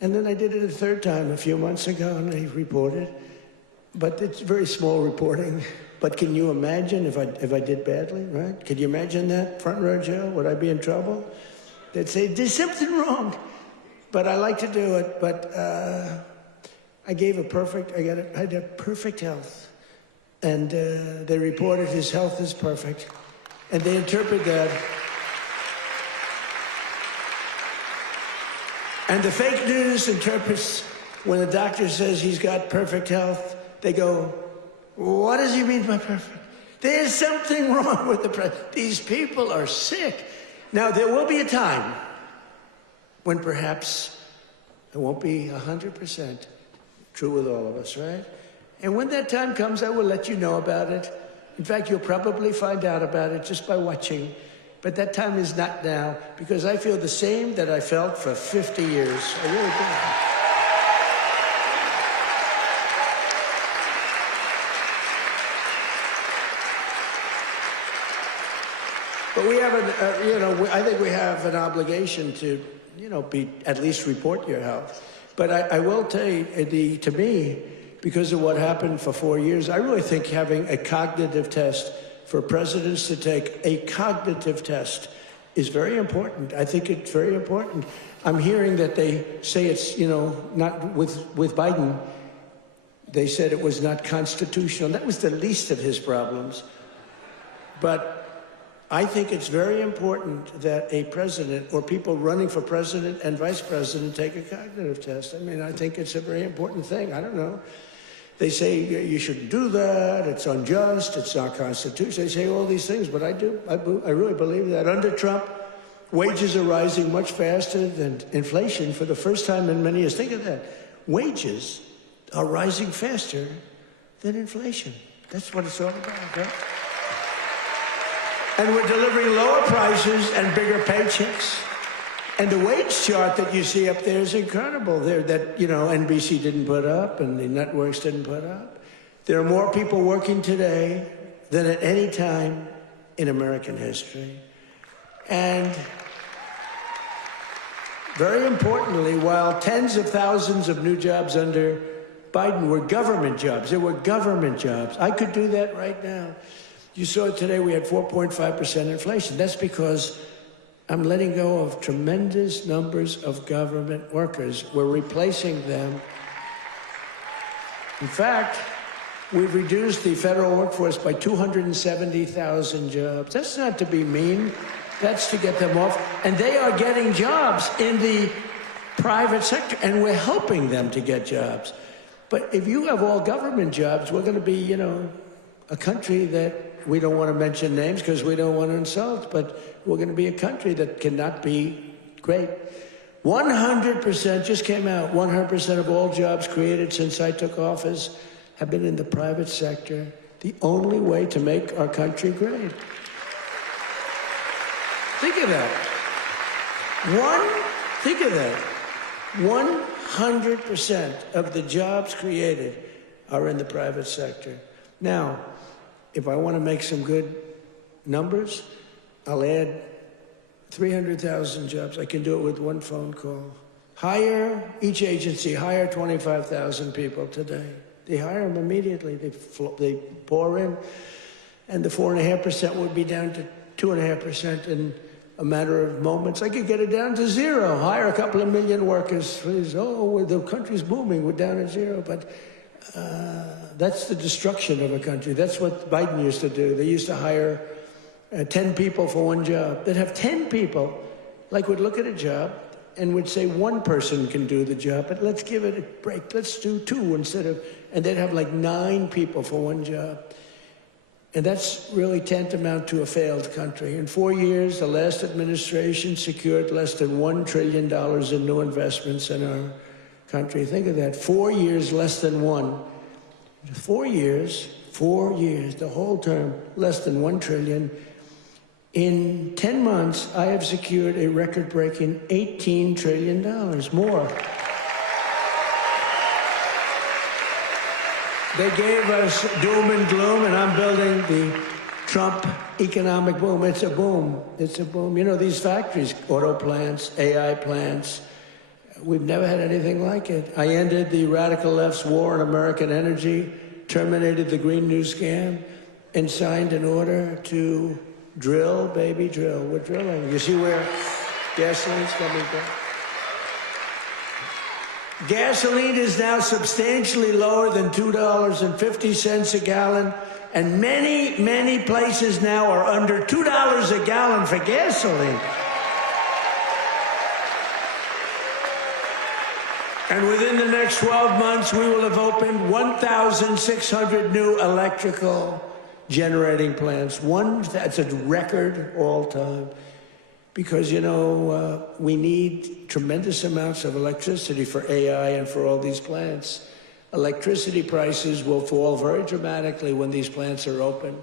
And then I did it a third time a few months ago, and they reported. But it's very small reporting. But can you imagine if I did badly, right? Could you imagine that, front row Joe? Would I be in trouble? They'd say, there's something wrong. But I like to do it. But I had perfect health. And they reported his health is perfect. And they interpret that. And the fake news interprets when the doctor says he's got perfect health, they go, what does he mean by perfect? There's something wrong with the president. These people are sick. Now, there will be a time when perhaps it won't be 100% true with all of us, right? And when that time comes, I will let you know about it. In fact, you'll probably find out about it just by watching. But that time is not now, because I feel the same that I felt for 50 years. I really do. But we have I think we have an obligation to, at least report your health. But I will tell you, to me, because of what happened for 4 years. I really think having a cognitive test for presidents to take, a cognitive test, is very important. I think it's very important. I'm hearing that they say it's, not with Biden. They said it was not constitutional. That was the least of his problems. But I think it's very important that a president or people running for president and vice president take a cognitive test. I mean, I think it's a very important thing. I don't know. They say you shouldn't do that, it's unjust, it's not constitutional. They say all these things, but I really believe that. Under Trump, wages are rising much faster than inflation for the first time in many years. Think of that. Wages are rising faster than inflation. That's what it's all about, right? And we're delivering lower prices and bigger paychecks. And the wage chart that you see up there is incredible. That NBC didn't put up and the networks didn't put up. There are more people working today than at any time in American history. And very importantly, while tens of thousands of new jobs under Biden were government jobs, there were government jobs. I could do that right now. You saw today we had 4.5% inflation. That's because I'm letting go of tremendous numbers of government workers. We're replacing them. In fact, we've reduced the federal workforce by 270,000 jobs. That's not to be mean. That's to get them off. And they are getting jobs in the private sector, and we're helping them to get jobs. But if you have all government jobs, we're going to be, a country that we don't want to mention names because we don't want to insult, but we're going to be a country that cannot be great. 100% just came out, 100% of all jobs created since I took office have been in the private sector. The only way to make our country great. Think of that. Think of that. 100% of the jobs created are in the private sector. Now, if I want to make some good numbers, I'll add 300,000 jobs. I can do it with one phone call. Each agency hire 25,000 people today. They hire them immediately. They pour in, and the 4.5% would be down to 2.5% in a matter of moments. I could get it down to zero. Hire a couple of million workers. Please. Oh, the country's booming. We're down at zero. But that's the destruction of a country. That's what Biden used to do. They used to hire 10 people for one job. They'd have 10 people, would look at a job and would say one person can do the job, but let's give it a break. Let's do two and they'd have 9 people for one job. And that's really tantamount to a failed country. In 4 years, the last administration secured less than $1 trillion in new investments in our country. Think of that. 4 years, less than one. 4 years, the whole term, less than $1 trillion. In 10 months, I have secured a record-breaking $18 trillion more. They gave us doom and gloom, and I'm building the Trump economic boom. It's a boom. It's a boom. These factories, auto plants, AI plants, we've never had anything like it. I ended the radical left's war on American energy, terminated the Green New Scam, and signed an order to drill, baby, drill. We're drilling. You see where gasoline's coming from? Gasoline is now substantially lower than $2.50 a gallon, and many, many places now are under $2 a gallon for gasoline. And within the next 12 months, we will have opened 1,600 new electrical generating plants. That's a record all time. Because, we need tremendous amounts of electricity for AI and for all these plants. Electricity prices will fall very dramatically when these plants are open.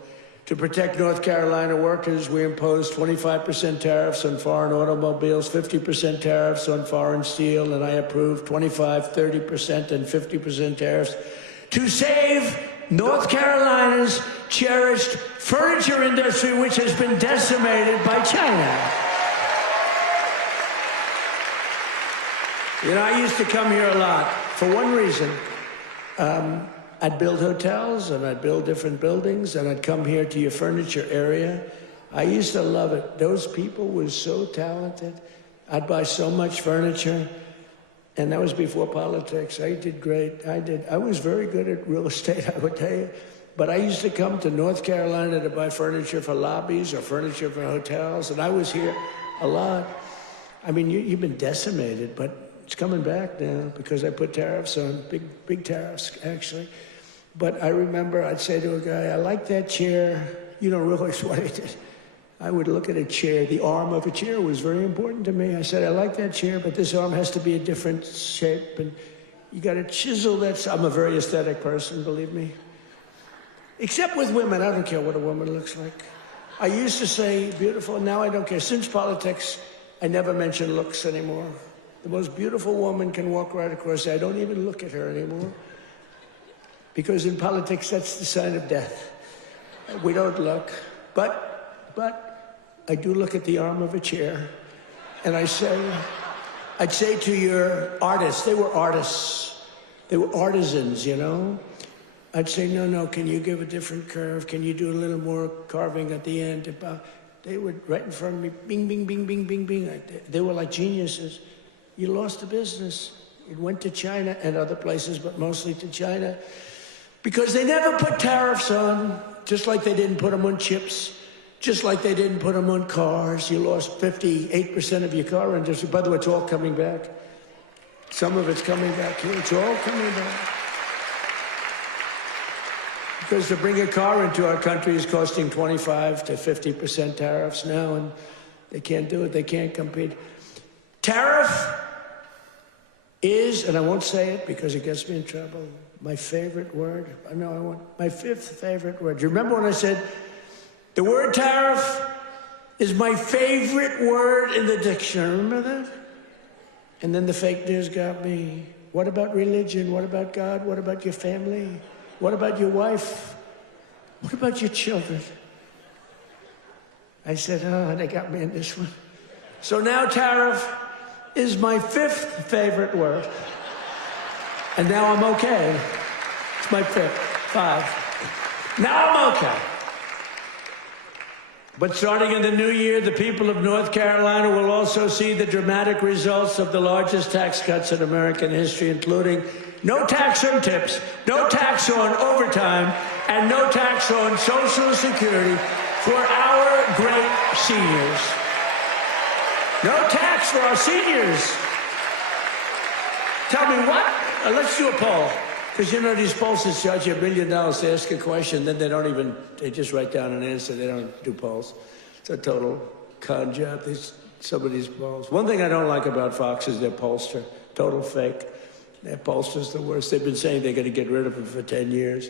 To protect North Carolina workers, we imposed 25% tariffs on foreign automobiles, 50% tariffs on foreign steel, and I approved 25%, 30%, and 50% tariffs to save North Carolina's cherished furniture industry, which has been decimated by China. I used to come here a lot for one reason. I'd build hotels, and I'd build different buildings, and I'd come here to your furniture area. I used to love it. Those people were so talented. I'd buy so much furniture, and that was before politics. I did great. I was very good at real estate, I would tell you. But I used to come to North Carolina to buy furniture for lobbies or furniture for hotels, and I was here a lot. I mean, you've been decimated, but it's coming back now because I put tariffs on, big tariffs, actually. But I remember I'd say to a guy, I like that chair. You don't realize what it is. I would look at a chair. The arm of a chair was very important to me. I said, I like that chair, but this arm has to be a different shape, and you got to chisel that. I'm a very aesthetic person, believe me. Except with women, I don't care what a woman looks like. I used to say beautiful, now I don't care. Since politics, I never mention looks anymore. The most beautiful woman can walk right across. I don't even look at her anymore. Because in politics, that's the sign of death. We don't look. But I do look at the arm of a chair. And I'd say to your artists, they were artists. They were artisans, you know? I'd say, no, can you give a different curve? Can you do a little more carving at the end? They would, right in front of me, bing, bing, bing, bing, bing, bing. They were like geniuses. You lost the business. It went to China and other places, but mostly to China. Because they never put tariffs on, just like they didn't put them on chips, just like they didn't put them on cars. You lost 58% of your car industry. By the way, it's all coming back. Some of it's coming back here. It's all coming back. Because to bring a car into our country is costing 25 to 50% tariffs now, and they can't do it. They can't compete. Tariff is, and I won't say it because it gets me in trouble, my favorite word. I know I want my fifth favorite word. Do you remember when I said the word tariff is my favorite word in the dictionary? Remember that? And then the fake news got me. What about religion? What about God? What about your family? What about your wife? What about your children? I said, oh, they got me in this one. So now tariff is my fifth favorite word. And now I'm okay. It's my fifth, 5. Now I'm okay. But starting in the new year, the people of North Carolina will also see the dramatic results of the largest tax cuts in American history, including no tax on tips, no tax on overtime, and no tax on Social Security for our great seniors. No tax for our seniors. Tell me what? Let's do a poll. Because, you know, these pollsters charge you $1 million to ask a question, then they just write down an answer. They don't do polls. It's a total con job, some of these polls. One thing I don't like about Fox is their pollster. Total fake. Their pollster's the worst. They've been saying they're going to get rid of them for 10 years.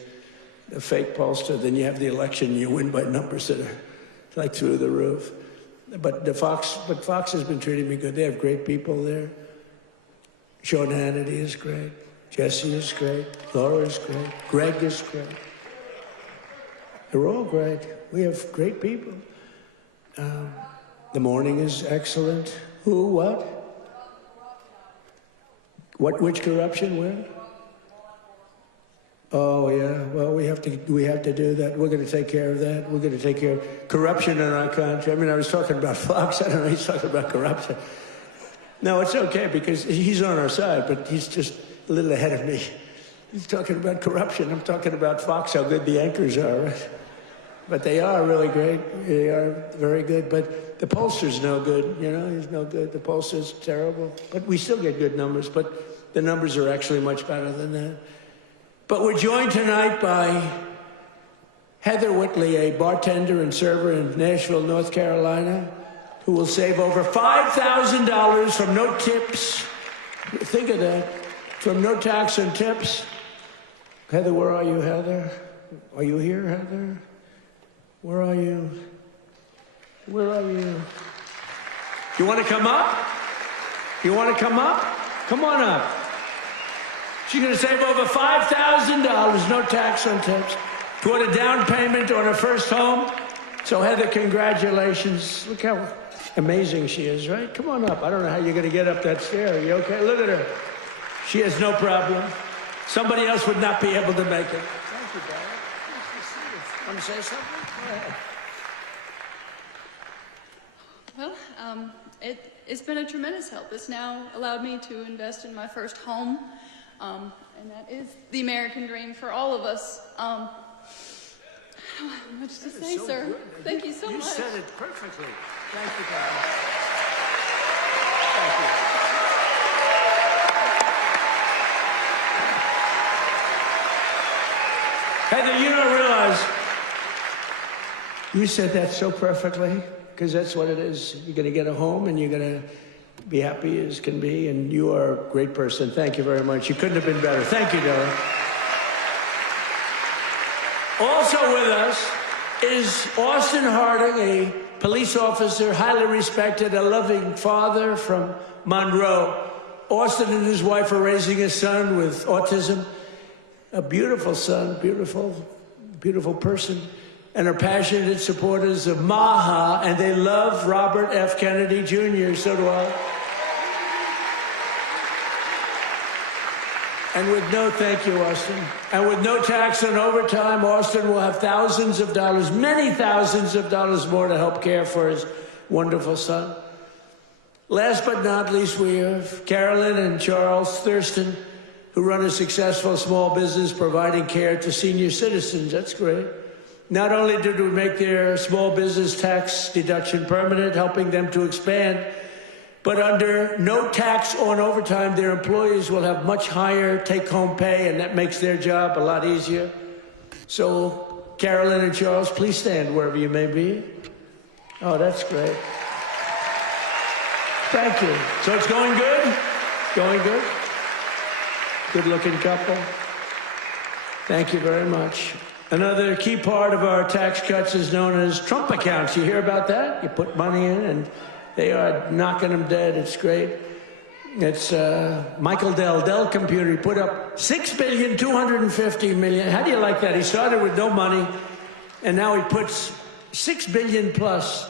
A fake pollster, then you have the election, you win by numbers that are like through the roof. But Fox has been treating me good. They have great people there. Sean Hannity is great. Jesse is great. Laura is great. Greg is great. They're all great. We have great people. The morning is excellent. Who? What? Which corruption? Where? Oh yeah. Well, we have to do that. We're going to take care of that. We're going to take care of corruption in our country. I mean, I was talking about Fox. I don't know. He's talking about corruption. No, it's okay because he's on our side, but he's just a little ahead of me. He's talking about corruption. I'm talking about Fox, how good the anchors are, right? But they are really great. They are very good. But the pollster's no good, you know? He's no good. The pollster's terrible. But we still get good numbers. But the numbers are actually much better than that. But we're joined tonight by Heather Whitley, a bartender and server in Nashville, North Carolina, who will save over $5,000 from no tips. Think of that. From no tax on tips. Heather, where are you, Heather? Are you here, Heather? Where are you? Where are you? You want to come up? You want to come up? Come on up. She's going to save over $5,000, no tax on tips, toward a down payment on her first home. So, Heather, congratulations. Look how amazing she is, right? Come on up. I don't know how you're going to get up that stair. Are you okay? Look at her. She has no problem. Somebody else would not be able to make it. Thank you, Barry. Want to say something? Go ahead. Well, it's been a tremendous help. It's now allowed me to invest in my first home, and that is the American dream for all of us. I don't have much to say, sir. Good. Thank you so much. You said it perfectly. Thank you, Barry. Thank you. Heather, you don't realize you said that so perfectly, because that's what it is. You're going to get a home, and you're going to be happy as can be, and you are a great person. Thank you very much. You couldn't have been better. Thank you, Dara. Also with us is Austin Harding, a police officer, highly respected, a loving father from Monroe. Austin and his wife are raising a son with autism. A beautiful son, beautiful, beautiful person, and are passionate supporters of MAHA, and they love Robert F. Kennedy Jr., so do I. And with no, thank you, Austin, and with no tax on overtime, Austin will have thousands of dollars, many thousands of dollars more to help care for his wonderful son. Last but not least, we have Carolyn and Charles Thurston, who run a successful small business providing care to senior citizens. That's great. Not only did we make their small business tax deduction permanent, helping them to expand, but under no tax on overtime, their employees will have much higher take-home pay, and that makes their job a lot easier. So, Carolyn and Charles, please stand wherever you may be. Oh, that's great. Thank you. So it's going good? Going good? Good-looking couple. Thank you very much. Another key part of our tax cuts is known as Trump accounts. You hear about that? You put money in, and they are knocking them dead. It's great. It's Michael Dell Computer. He put up $6.25 billion. How do you like that? He started with no money, and now he puts $6 billion plus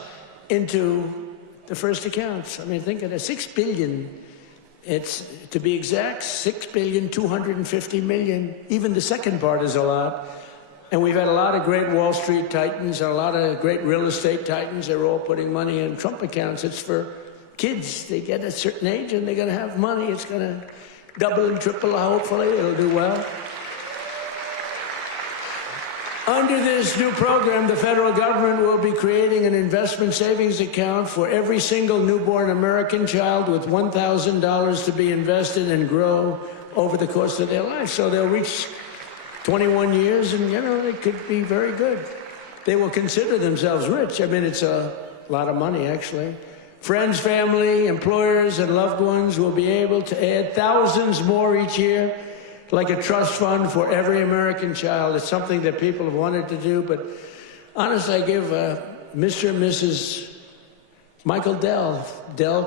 into the first accounts. I mean, think of that. $6 billion. It's, to be exact, $6.25 billion. Even the second part is a lot. And we've had a lot of great Wall Street titans and a lot of great real estate titans. They're all putting money in Trump accounts. It's for kids. They get a certain age and they're going to have money. It's going to double and triple. Hopefully, it'll do well. Under this new program, the federal government will be creating an investment savings account for every single newborn American child with $1,000 to be invested and grow over the course of their life. So they'll reach 21 years and, you know, they could be very good. They will consider themselves rich. I mean, it's a lot of money, actually. Friends, family, employers, and loved ones will be able to add thousands more each year, like a trust fund for every American child. It's something that people have wanted to do, but honestly, I give Mr. and Mrs. Michael Dell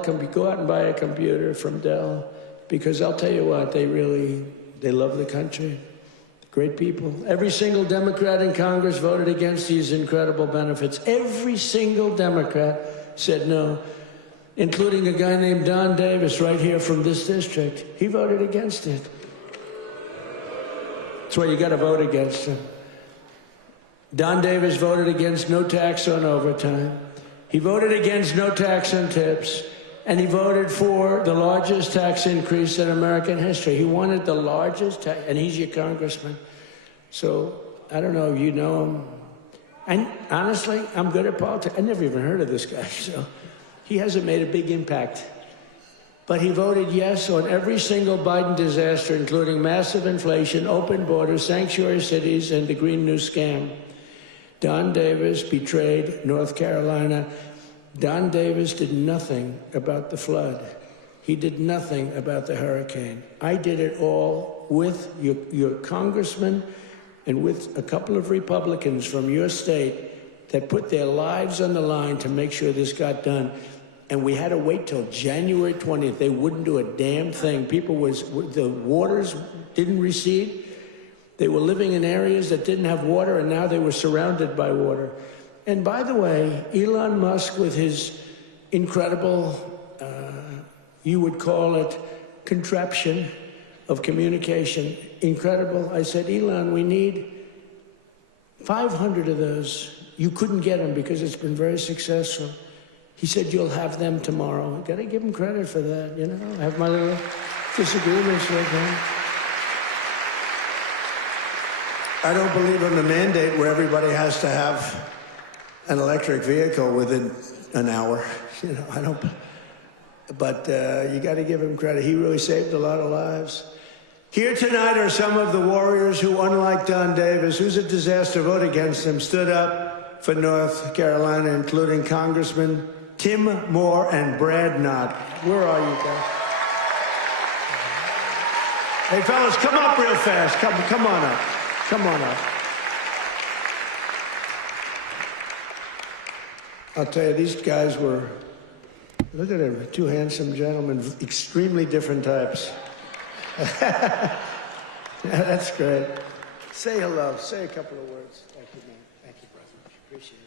can go out and buy a computer from Dell, because I'll tell you what, they love the country. Great people. Every single Democrat in Congress voted against these incredible benefits. Every single Democrat said no, including a guy named Don Davis right here from this district. He voted against it. That's why you got to vote against him. Don Davis voted against no tax on overtime. He voted against no tax on tips. And he voted for the largest tax increase in American history. He wanted the largest tax, and he's your congressman. So I don't know if you know him. And honestly, I'm good at politics. I never even heard of this guy, so he hasn't made a big impact. But he voted yes on every single Biden disaster, including massive inflation, open borders, sanctuary cities, and the Green New Scam. Don Davis betrayed North Carolina. Don Davis did nothing about the flood. He did nothing about the hurricane. I did it all with your congressman and with a couple of Republicans from your state that put their lives on the line to make sure this got done. And we had to wait till January 20th. They wouldn't do a damn thing. The waters didn't recede. They were living in areas that didn't have water, and now they were surrounded by water. And by the way, Elon Musk, with his incredible, you would call it contraption, of communication. Incredible. I said, Elon, we need 500 of those. You couldn't get them because it's been very successful. He said, you'll have them tomorrow. Got to give him credit for that, you know. I have my little disagreements with him. I don't believe in the mandate where everybody has to have an electric vehicle within an hour. You know, I don't. But you got to give him credit. He really saved a lot of lives. Here tonight are some of the warriors who, unlike Don Davis, who's a disaster, vote against him, stood up for North Carolina, including Congressman Tim Moore and Brad Knott. Where are you guys? Hey, fellas, come up real fast. Come on up. Come on up. I'll tell you, these guys were, look at them, two handsome gentlemen, extremely different types. Yeah, that's great. Say hello. Say a couple of words. Thank you, man. Thank you, brother. Appreciate it.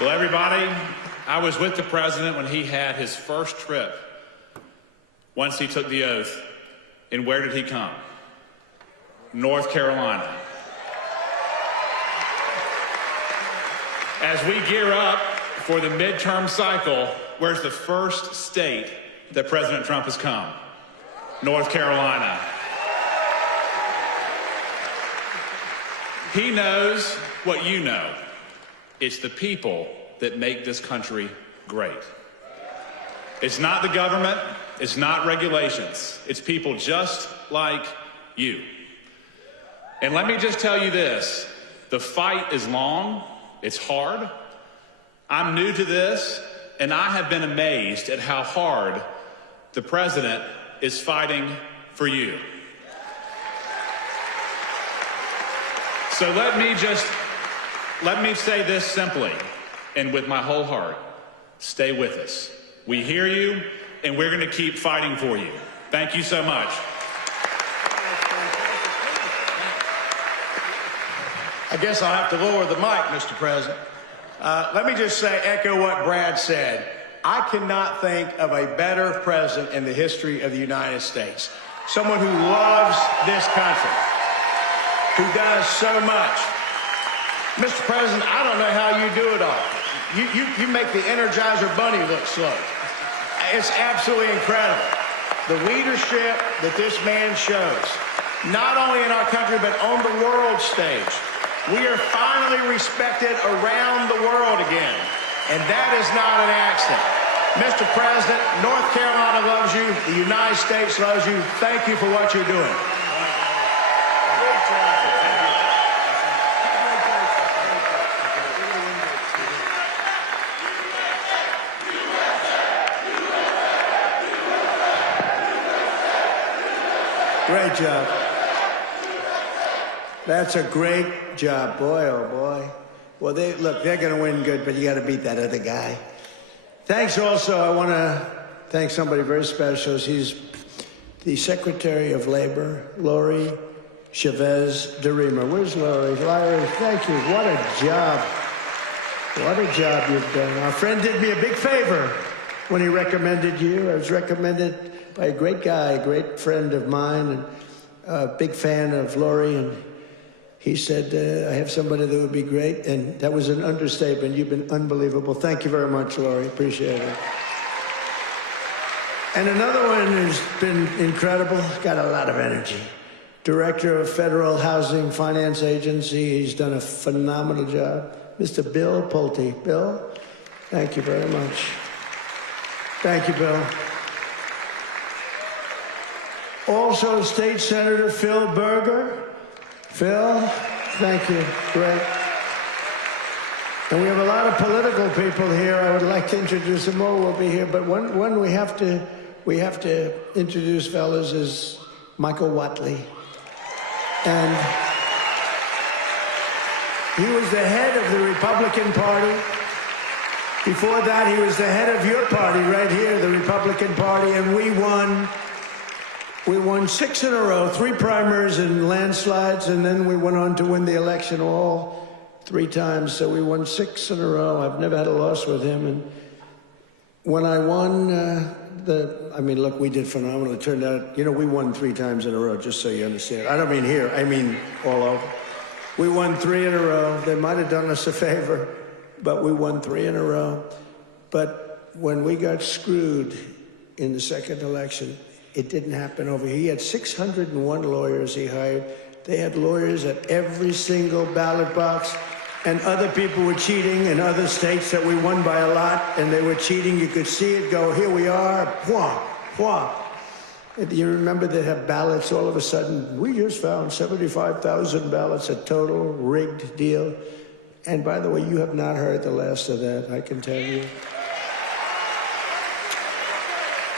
Well, everybody, I was with the president when he had his first trip once he took the oath. And where did he come? North Carolina. As we gear up for the midterm cycle, where's the first state that President Trump has come? North Carolina. He knows what you know. It's the people that make this country great. It's not the government. It's not regulations. It's people just like you. And let me just tell you this. The fight is long. It's hard. I'm new to this, and I have been amazed at how hard the president is fighting for you. So let me say this simply and with my whole heart. Stay with us. We hear you, and we're going to keep fighting for you. Thank you so much. I guess I'll have to lower the mic, Mr. President. Let me just say, echo what Brad said. I cannot think of a better president in the history of the United States. Someone who loves this country, who does so much. Mr. President, I don't know how you do it all. You make the Energizer Bunny look slow. It's absolutely incredible. The leadership that this man shows, not only in our country, but on the world stage. We are finally respected around the world again, and that is not an accident. Mr. President, North Carolina loves you. The United States loves you. Thank you for what you're doing. Great job. That's a great job, boy, oh boy. Well, they're going to win good, but you got to beat that other guy. Thanks also, I want to thank somebody very special. He's the Secretary of Labor, Lori Chavez DeRemer. Where's Lori? Lori, thank you. What a job. What a job you've done. Our friend did me a big favor when he recommended you. I was recommended by a great guy, a great friend of mine, and a big fan of Lori, and he said, I have somebody that would be great, and that was an understatement. You've been unbelievable. Thank you very much, Lori. Appreciate it. And another one who's been incredible, got a lot of energy. Director of Federal Housing Finance Agency. He's done a phenomenal job. Mr. Bill Pulte. Bill, thank you very much. Thank you, Bill. Also, State Senator Phil Berger. Phil, thank you. Great. And we have a lot of political people here. I would like to introduce them all. Will be here, but one we have to introduce, fellas, is Michael Whatley, and he was the head of the Republican Party. Before that, he was the head of your party right here, the Republican Party, and we won. We won 6 in a row, 3 primaries and landslides, and then we went on to win the election all 3 times. So we won 6 in a row. I've never had a loss with him. And when I won look, we did phenomenal. It turned out, we won 3 times in a row, just so you understand. I don't mean here, I mean all over. We won 3 in a row. They might have done us a favor, but we won 3 in a row. But when we got screwed in the second election, it didn't happen over here. He had 601 lawyers he hired. They had lawyers at every single ballot box. And other people were cheating in other states that we won by a lot, and they were cheating. You could see it go, here we are, wah, wah. And you remember they have ballots all of a sudden. We just found 75,000 ballots, a total rigged deal. And by the way, you have not heard the last of that, I can tell you.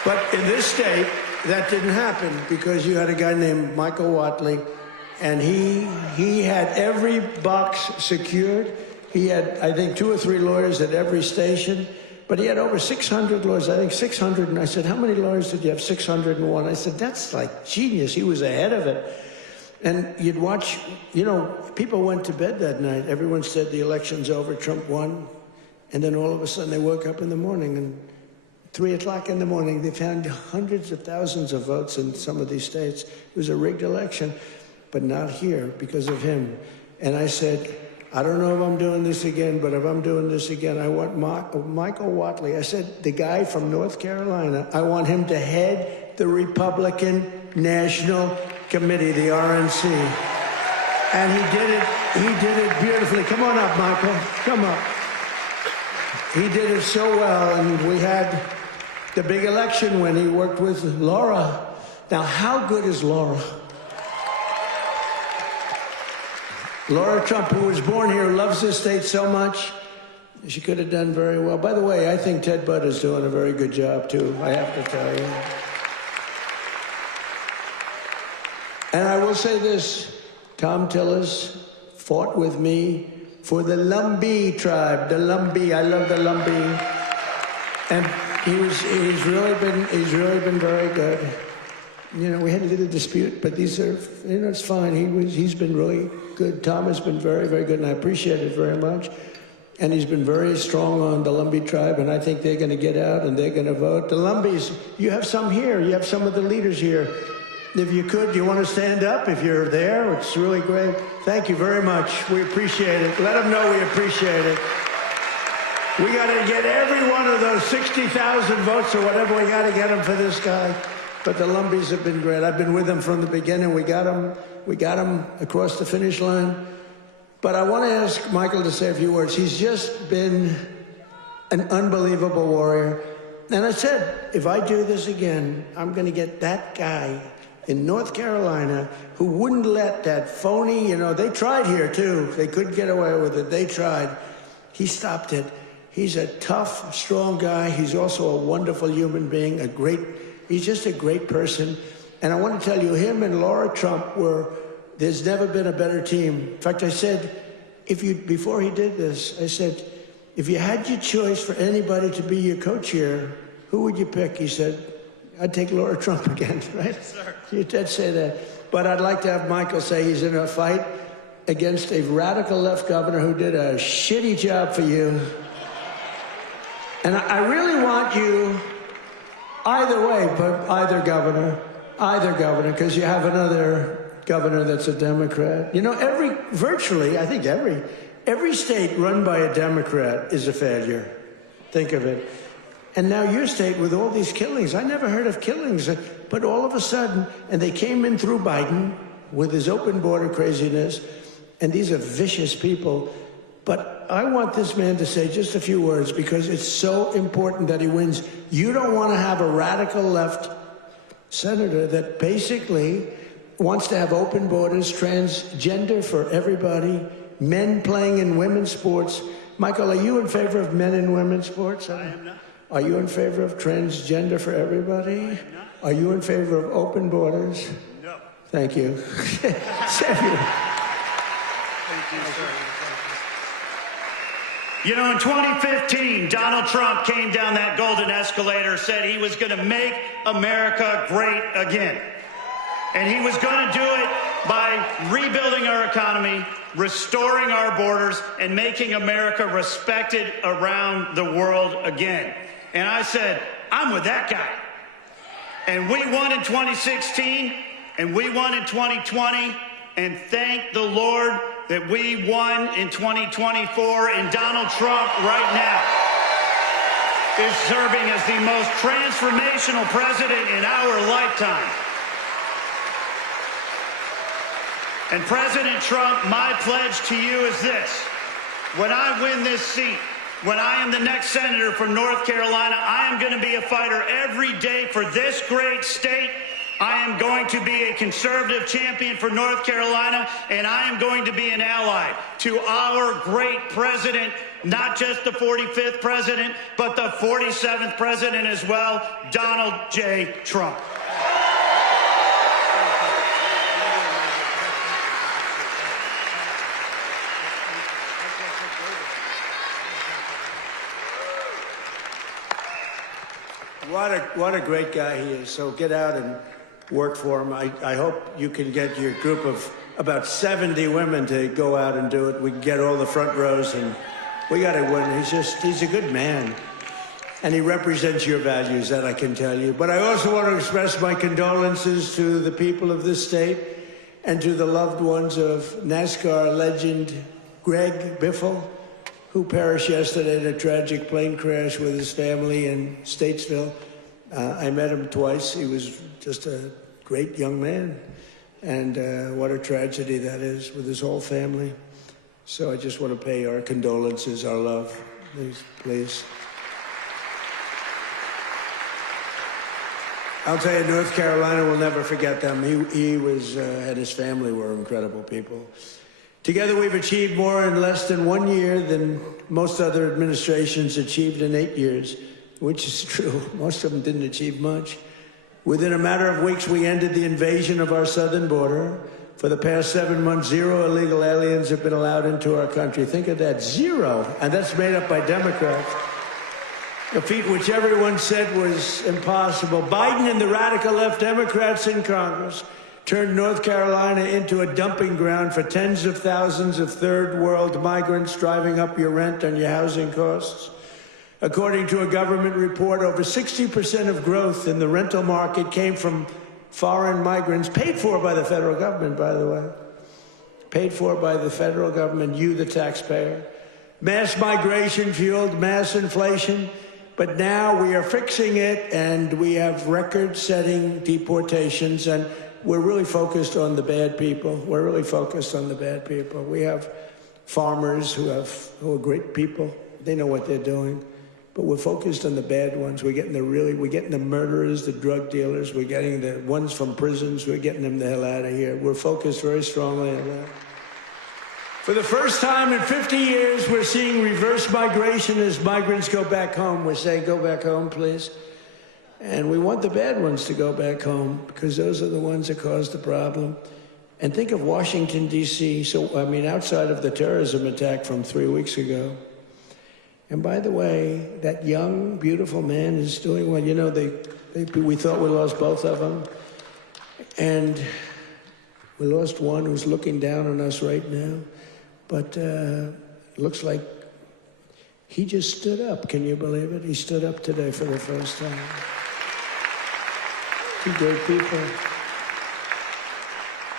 But in this state, that didn't happen because you had a guy named Michael Whatley, and he had every box secured. He had, I think, 2 or 3 lawyers at every station, but he had over 600 lawyers, I think 600. And I said, how many lawyers did you have? 601. I said, that's like genius. He was ahead of it. And you'd watch, people went to bed that night. Everyone said the election's over, Trump won. And then all of a sudden they woke up in the morning, and 3 o'clock in the morning, they found hundreds of thousands of votes in some of these states. It was a rigged election. But not here because of him. And I said, I don't know if I'm doing this again, but if I'm doing this again, I want Michael Whatley. I said, the guy from North Carolina, I want him to head the Republican National Committee, the RNC. And he did it beautifully. Come on up, Michael, come up. He did it so well, and we had the big election when he worked with Laura. Now, how good is Laura? Laura Trump, who was born here, loves this state so much. She could have done very well. By the way, I think Ted Budd is doing a very good job, too, I have to tell you. And I will say this, Tom Tillis fought with me for the Lumbee tribe, the Lumbee. I love the Lumbee. And he's really been very good. We had a little dispute, but these are, it's fine. He's been really good. Tom has been very, very good, and I appreciate it very much. And he's been very strong on the Lumbee tribe, and I think they're going to get out and they're going to vote. The Lumbees, you have some here. You have some of the leaders here. If you could, you want to stand up if you're there? It's really great. Thank you very much. We appreciate it. Let them know we appreciate it. We got to get every one of those 60,000 votes or whatever we got to get them for this guy. But the Lumbees have been great. I've been with them from the beginning. We got them across the finish line. But I want to ask Michael to say a few words. He's just been an unbelievable warrior. And I said, if I do this again, I'm going to get that guy in North Carolina who wouldn't let that phony, they tried here too. They couldn't get away with it. They tried. He stopped it. He's a tough, strong guy. He's also a wonderful human being, he's just a great person. And I want to tell you, him and Laura Trump there's never been a better team. In fact, I said, before he did this, I said, if you had your choice for anybody to be your co-chair, who would you pick? He said, I'd take Laura Trump again, right? Yes, sir. You did say that. But I'd like to have Michael say he's in a fight against a radical left governor who did a shitty job for you. And I really want you, either way, but either governor, because you have another governor that's a Democrat. Virtually, I think every state run by a Democrat is a failure. Think of it. And now your state with all these killings, I never heard of killings, but all of a sudden, and they came in through Biden with his open border craziness, and these are vicious people. But I want this man to say just a few words because it's so important that he wins. You don't want to have a radical left senator that basically wants to have open borders, transgender for everybody, men playing in women's sports. Michael, are you in favor of men in women's sports? I am not. Are you in favor of transgender for everybody? I am not. Are you in favor of open borders? No. Thank you. Thank you, sir. In 2015, Donald Trump came down that golden escalator, said he was going to make America great again. And he was going to do it by rebuilding our economy, restoring our borders, and making America respected around the world again. And I said, I'm with that guy. And we won in 2016, and we won in 2020, and thank the Lord that we won in 2024, and Donald Trump right now is serving as the most transformational president in our lifetime. And President Trump, my pledge to you is this. When I win this seat, when I am the next senator from North Carolina, I am going to be a fighter every day for this great state. I am going to be a conservative champion for North Carolina, and I am going to be an ally to our great president, not just the 45th president, but the 47th president as well, Donald J. Trump. What a great guy he is. So get out and work for him. I hope you can get your group of about 70 women to go out and do it. We can get all the front rows, and we got to win. He's a good man. And he represents your values, that I can tell you. But I also want to express my condolences to the people of this state and to the loved ones of NASCAR legend Greg Biffle, who perished yesterday in a tragic plane crash with his family in Statesville. I met him twice. He was just a great young man. And what a tragedy that is with his whole family. So I just want to pay our condolences, our love. Please. I'll tell you, North Carolina will never forget them. He was, and his family were incredible people. Together, we've achieved more in less than 1 year than most other administrations achieved in 8 years, which is true. Most of them didn't achieve much. Within a matter of weeks, we ended the invasion of our southern border. For the past 7 months, 0 illegal aliens have been allowed into our country. Think of that, 0. And that's made up by Democrats. A feat which everyone said was impossible. Biden and the radical left Democrats in Congress turned North Carolina into a dumping ground for tens of thousands of third-world migrants, driving up your rent and your housing costs. According to a government report, over 60% of growth in the rental market came from foreign migrants, paid for by the federal government, by the way. Paid for by the federal government, you, the taxpayer. Mass migration fueled mass inflation. But now we are fixing it, and we have record-setting deportations, and we're really focused on the bad people. We're really focused on the bad people. We have farmers who are great people. They know what they're doing. But we're focused on the bad ones. We're getting the murderers, the drug dealers. We're getting the ones from prisons. We're getting them the hell out of here. We're focused very strongly on that. For the first time in 50 years, we're seeing reverse migration as migrants go back home. We're saying, go back home, please. And we want the bad ones to go back home, because those are the ones that caused the problem. And think of Washington, D.C. So, I mean, outside of the terrorism attack from 3 weeks ago. And by the way, that young, beautiful man is doing well. You know, we thought we lost both of them. And we lost one who's looking down on us right now. But looks like he just stood up. Can you believe it? He stood up today for the first time. Two great people.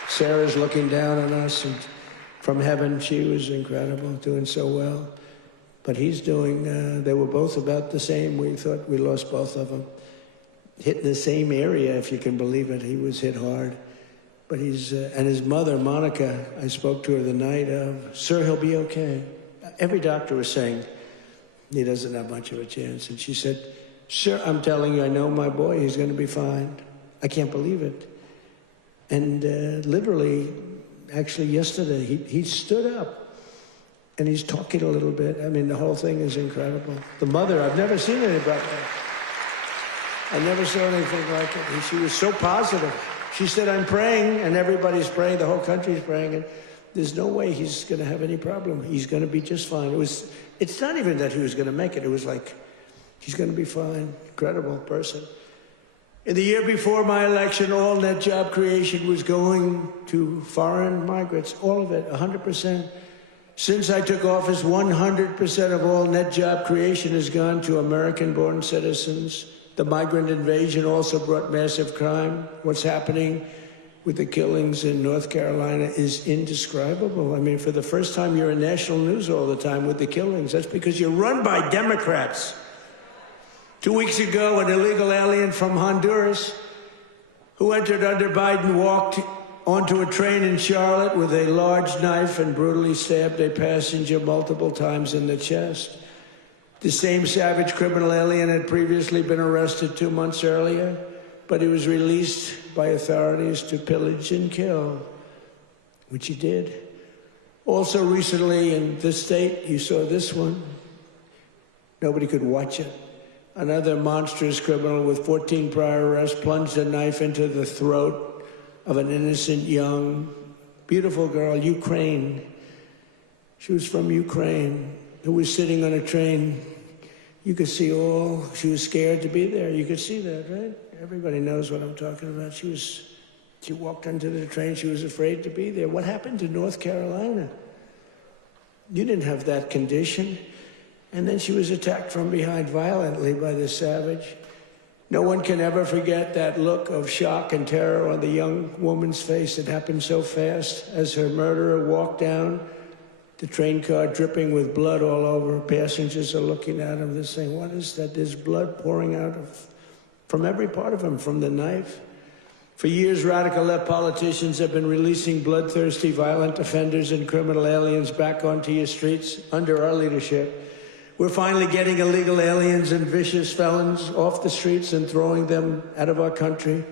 Sarah's looking down on us, and from heaven, she was incredible, doing so well. But he's doing, they were both about the same. We thought we lost both of them. Hit in the same area, if you can believe it. He was hit hard. But and his mother, Monica, I spoke to her the night of, sir, he'll be okay. Every doctor was saying he doesn't have much of a chance. And she said, sir, I'm telling you, I know my boy, he's going to be fine. I can't believe it. And literally, actually yesterday, he stood up. And he's talking a little bit. I mean, the whole thing is incredible. The mother, I've never seen anything like that. I never saw anything like it. And she was so positive. She said, I'm praying, and everybody's praying, the whole country's praying, and there's no way he's going to have any problem. He's going to be just fine. It's not even that he was going to make it. It was like, he's going to be fine. Incredible person. In the year before my election, all net job creation was going to foreign migrants, all of it, 100%. Since I took office, 100% of all net job creation has gone to American-born citizens. The migrant invasion also brought massive crime. What's happening with the killings in North Carolina is indescribable. I mean, for the first time, you're in national news all the time with the killings. That's because you're run by Democrats. 2 weeks ago, an illegal alien from Honduras who entered under Biden walked onto a train in Charlotte with a large knife and brutally stabbed a passenger multiple times in the chest. The same savage criminal alien had previously been arrested 2 months earlier, but he was released by authorities to pillage and kill, which he did. Also recently in this state, you saw this one. Nobody could watch it. Another monstrous criminal with 14 prior arrests plunged a knife into the throat of an innocent, young, beautiful girl, Ukraine. She was from Ukraine, who was sitting on a train. You could see she was scared to be there. You could see that, right? Everybody knows what I'm talking about. She walked onto the train. She was afraid to be there. What happened to North Carolina? You didn't have that condition. And then she was attacked from behind violently by this savage. No one can ever forget that look of shock and terror on the young woman's face. It happened so fast as her murderer walked down the train car, dripping with blood all over. Passengers are looking at him. They're saying, what is that? There's blood pouring out from every part of him, from the knife. For years, radical left politicians have been releasing bloodthirsty, violent offenders and criminal aliens back onto your streets under our leadership. We're finally getting illegal aliens and vicious felons off the streets and throwing them out of our country,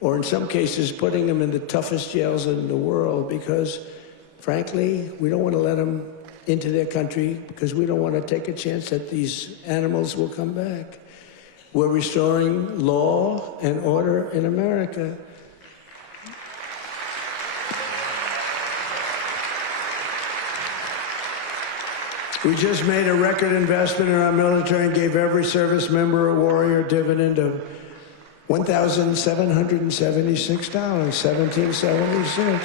or in some cases, putting them in the toughest jails in the world because, frankly, we don't want to let them into their country because we don't want to take a chance that these animals will come back. We're restoring law and order in America. We just made a record investment in our military and gave every service member a warrior dividend of $1,776.1776.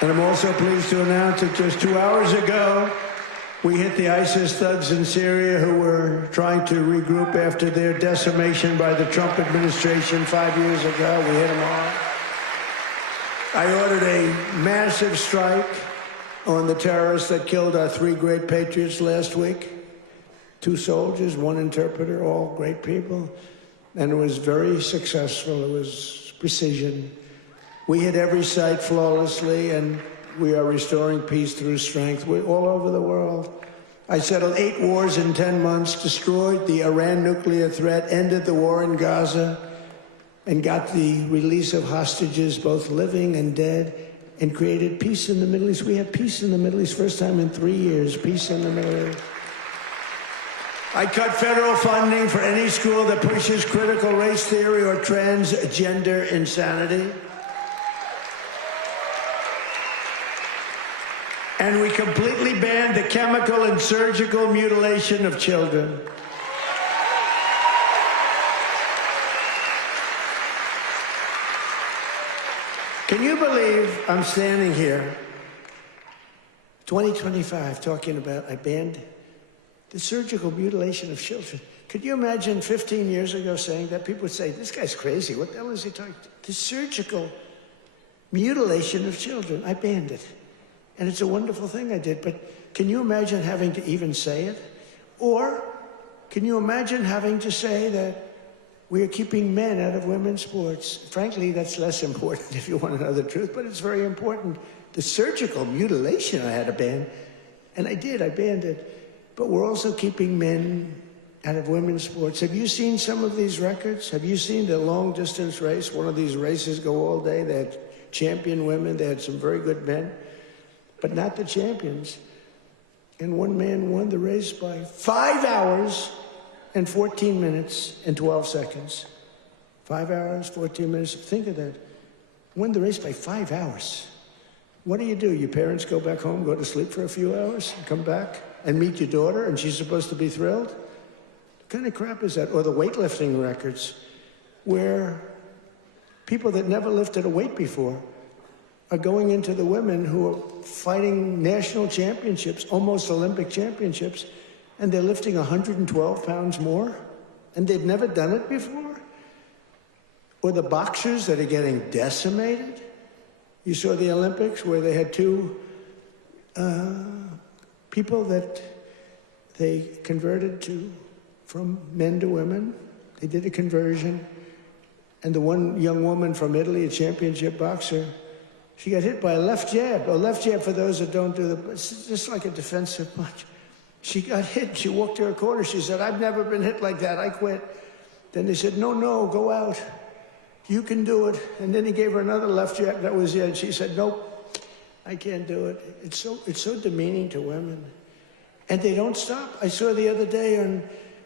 And I'm also pleased to announce that just 2 hours ago, we hit the ISIS thugs in Syria who were trying to regroup after their decimation by the Trump administration 5 years ago. We hit them all. I ordered a massive strike on the terrorists that killed our 3 great patriots last week. 2 soldiers, 1 interpreter, all great people. And it was very successful. It was precision. We hit every site flawlessly, and we are restoring peace through strength. We're all over the world. I settled 8 wars in 10 months, destroyed the Iran nuclear threat, ended the war in Gaza, and got the release of hostages, both living and dead, and created peace in the Middle East. We had peace in the Middle East, first time in 3 years, peace in the Middle East. I cut federal funding for any school that pushes critical race theory or transgender insanity. And we completely banned the chemical and surgical mutilation of children. Can you believe I'm standing here, 2025, talking about I banned the surgical mutilation of children? Could you imagine 15 years ago saying that? People would say, this guy's crazy. What the hell is he talking about? The surgical mutilation of children. I banned it. And it's a wonderful thing I did. But can you imagine having to even say it? Or can you imagine having to say that we are keeping men out of women's sports? Frankly, that's less important if you want to know the truth, but it's very important. The surgical mutilation I had to ban, and I did, I banned it. But we're also keeping men out of women's sports. Have you seen some of these records? Have you seen the long-distance race? One of these races go all day. They had champion women. They had some very good men, but not the champions. And one man won the race by 5 hours and 14 minutes and 12 seconds. 5 hours, 14 minutes. Think of that. Won the race by 5 hours. What do? Your parents go back home, go to sleep for a few hours, and come back and meet your daughter, and she's supposed to be thrilled? What kind of crap is that? Or the weightlifting records, where people that never lifted a weight before are going into the women who are fighting national championships, almost Olympic championships, and they're lifting 112 pounds more, and they've never done it before? Or the boxers that are getting decimated? You saw the Olympics where they had two people that they converted from men to women. They did a conversion. And the one young woman from Italy, a championship boxer, she got hit by a left jab. A left jab, for those that don't do it's just like a defensive punch. She got hit. She walked to her corner. She said, "I've never been hit like that. I quit." Then they said, "No, go out. You can do it." And then he gave her another left jab. That was it. She said, "Nope, I can't do it." It's so demeaning to women. And they don't stop. I saw the other day on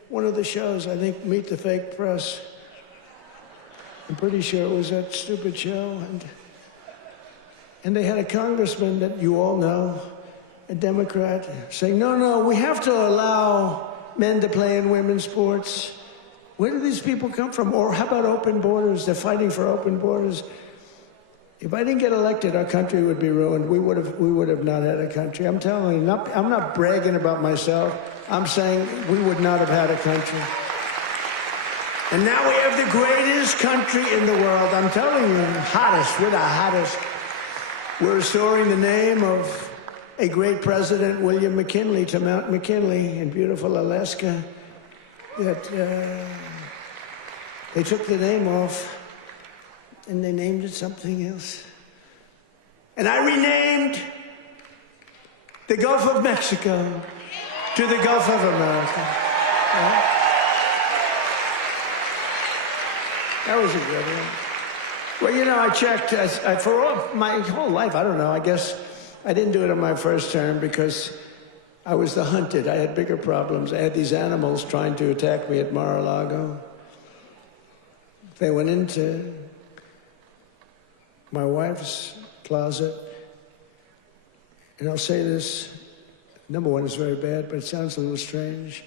one of the shows, I think Meet the Fake Press. I'm pretty sure it was that stupid show. And they had a congressman that you all know, a Democrat, saying, no, we have to allow men to play in women's sports. Where do these people come from? Or how about open borders? They're fighting for open borders. If I didn't get elected, our country would be ruined. We would have not had a country. I'm telling you, I'm not bragging about myself. I'm saying we would not have had a country. And now we have the greatest country in the world. I'm telling you, hottest. We're the hottest. We're restoring the name of a great president, William McKinley, to Mount McKinley in beautiful Alaska. That they took the name off and they named it something else. And I renamed the Gulf of Mexico to the Gulf of America. Right? That was a good one. Well, you know, I checked for my whole life. I don't know. I guess I didn't do it on my first term because I was the hunted. I had bigger problems. I had these animals trying to attack me at Mar-a-Lago. They went into my wife's closet. And I'll say this. Number one, it's very bad, but it sounds a little strange.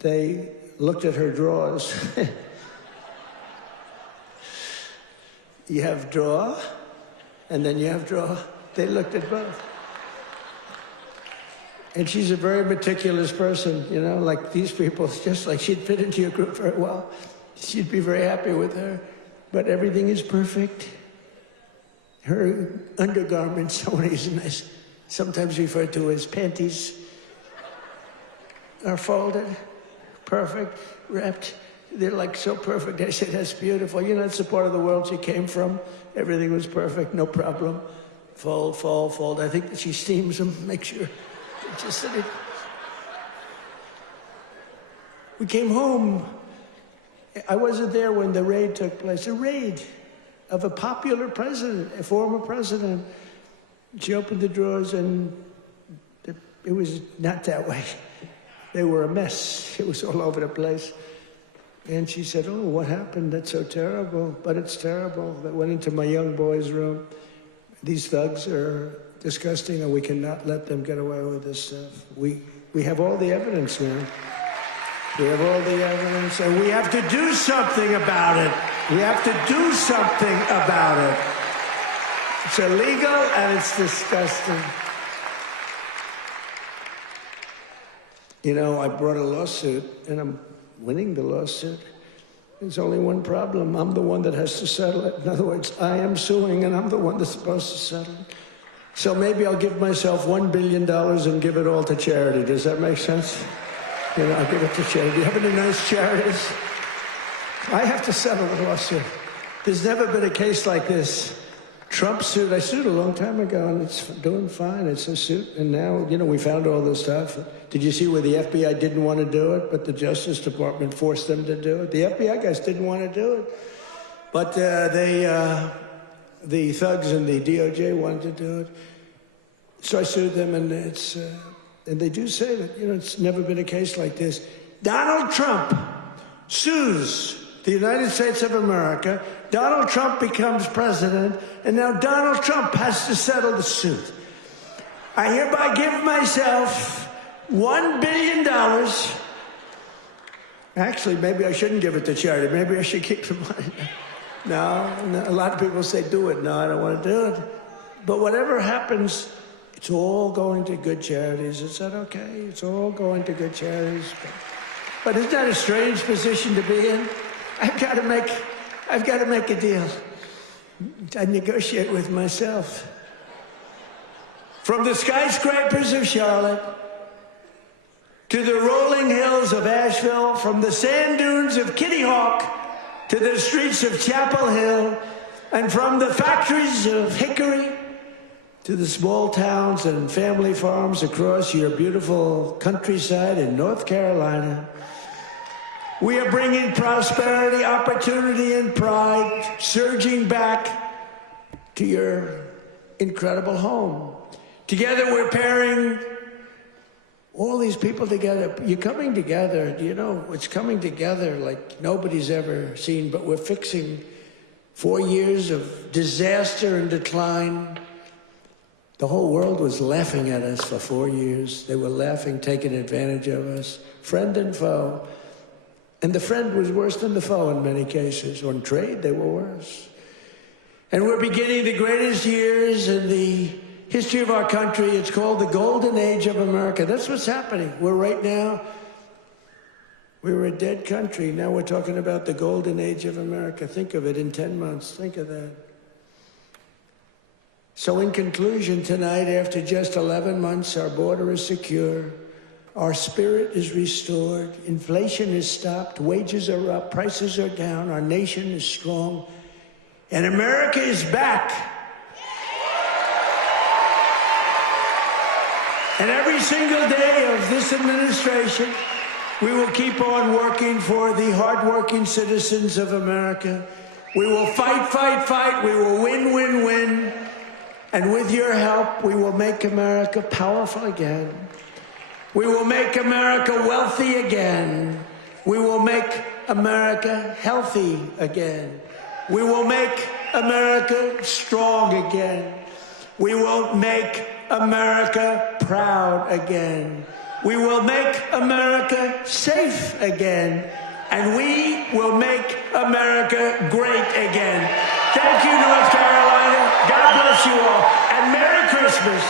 They looked at her drawers. You have drawer, and then you have drawer. They looked at both. And she's a very meticulous person, you know, like these people. It's just like she'd fit into your group very well. She'd be very happy with her. But everything is perfect. Her undergarments, sometimes referred to as panties, are folded, perfect, wrapped. They're like so perfect. I said, "That's beautiful. You know, it's the part of the world she came from. Everything was perfect, no problem. Fold, fold, fold." I think that she steams them, make sure. Just that we came home. I wasn't there when the raid took place. A raid of a popular president, a former president. She opened the drawers and it was not that way. They were a mess. It was all over the place. And she said, "Oh, what happened? That's so terrible." But it's terrible. That went into my young boy's room. These thugs are disgusting, and we cannot let them get away with this stuff. We have all the evidence, man. We have all the evidence, and we have to do something about it. We have to do something about it. It's illegal, and it's disgusting. You know, I brought a lawsuit, and I'm winning the lawsuit. There's only one problem. I'm the one that has to settle it. In other words, I am suing, and I'm the one that's supposed to settle it. So maybe I'll give myself $1 billion and give it all to charity. Does that make sense? You know, I'll give it to charity. Do you have any nice charities? I have to settle the lawsuit. There's never been a case like this. Trump sued. I sued a long time ago, and it's doing fine. It's a suit. And now, you know, we found all this stuff. Did you see where the FBI didn't want to do it, but the Justice Department forced them to do it? The FBI guys didn't want to do it. But the thugs and the DOJ wanted to do it. So I sued them, and and they do say that, you know, it's never been a case like this. Donald Trump sues the United States of America. Donald Trump becomes president, and now Donald Trump has to settle the suit. I hereby give myself $1 billion. Actually, maybe I shouldn't give it to charity. Maybe I should keep the money. No, a lot of people say do it. No, I don't want to do it. But whatever happens, it's all going to good charities. Is that okay? It's all going to good charities. But isn't that a strange position to be in? I've got to make a deal. I negotiate with myself. From the skyscrapers of Charlotte to the rolling hills of Asheville, from the sand dunes of Kitty Hawk to the streets of Chapel Hill, and from the factories of Hickory to the small towns and family farms across your beautiful countryside in North Carolina, we are bringing prosperity, opportunity, and pride surging back to your incredible home. Together, we're pairing all these people together. You're coming together. You know, it's coming together like nobody's ever seen, but we're fixing 4 years of disaster and decline. The whole world was laughing at us for 4 years. They were laughing, taking advantage of us, friend and foe. And the friend was worse than the foe in many cases. On trade, they were worse. And we're beginning the greatest years in the history of our country. It's called the Golden Age of America. That's what's happening. We were a dead country. Now we're talking about the Golden Age of America. Think of it in 10 months. Think of that. So in conclusion, tonight, after just 11 months, our border is secure. Our spirit is restored. Inflation is stopped. Wages are up. Prices are down. Our nation is strong. And America is back. And every single day of this administration, we will keep on working for the hardworking citizens of America. We will fight, fight, fight. We will win, win, win. And with your help, we will make America powerful again. We will make America wealthy again. We will make America healthy again. We will make America strong again. We will make America proud again. We will make America safe again. And we will make America great again. Thank you, North Carolina. God bless you all. And Merry Christmas.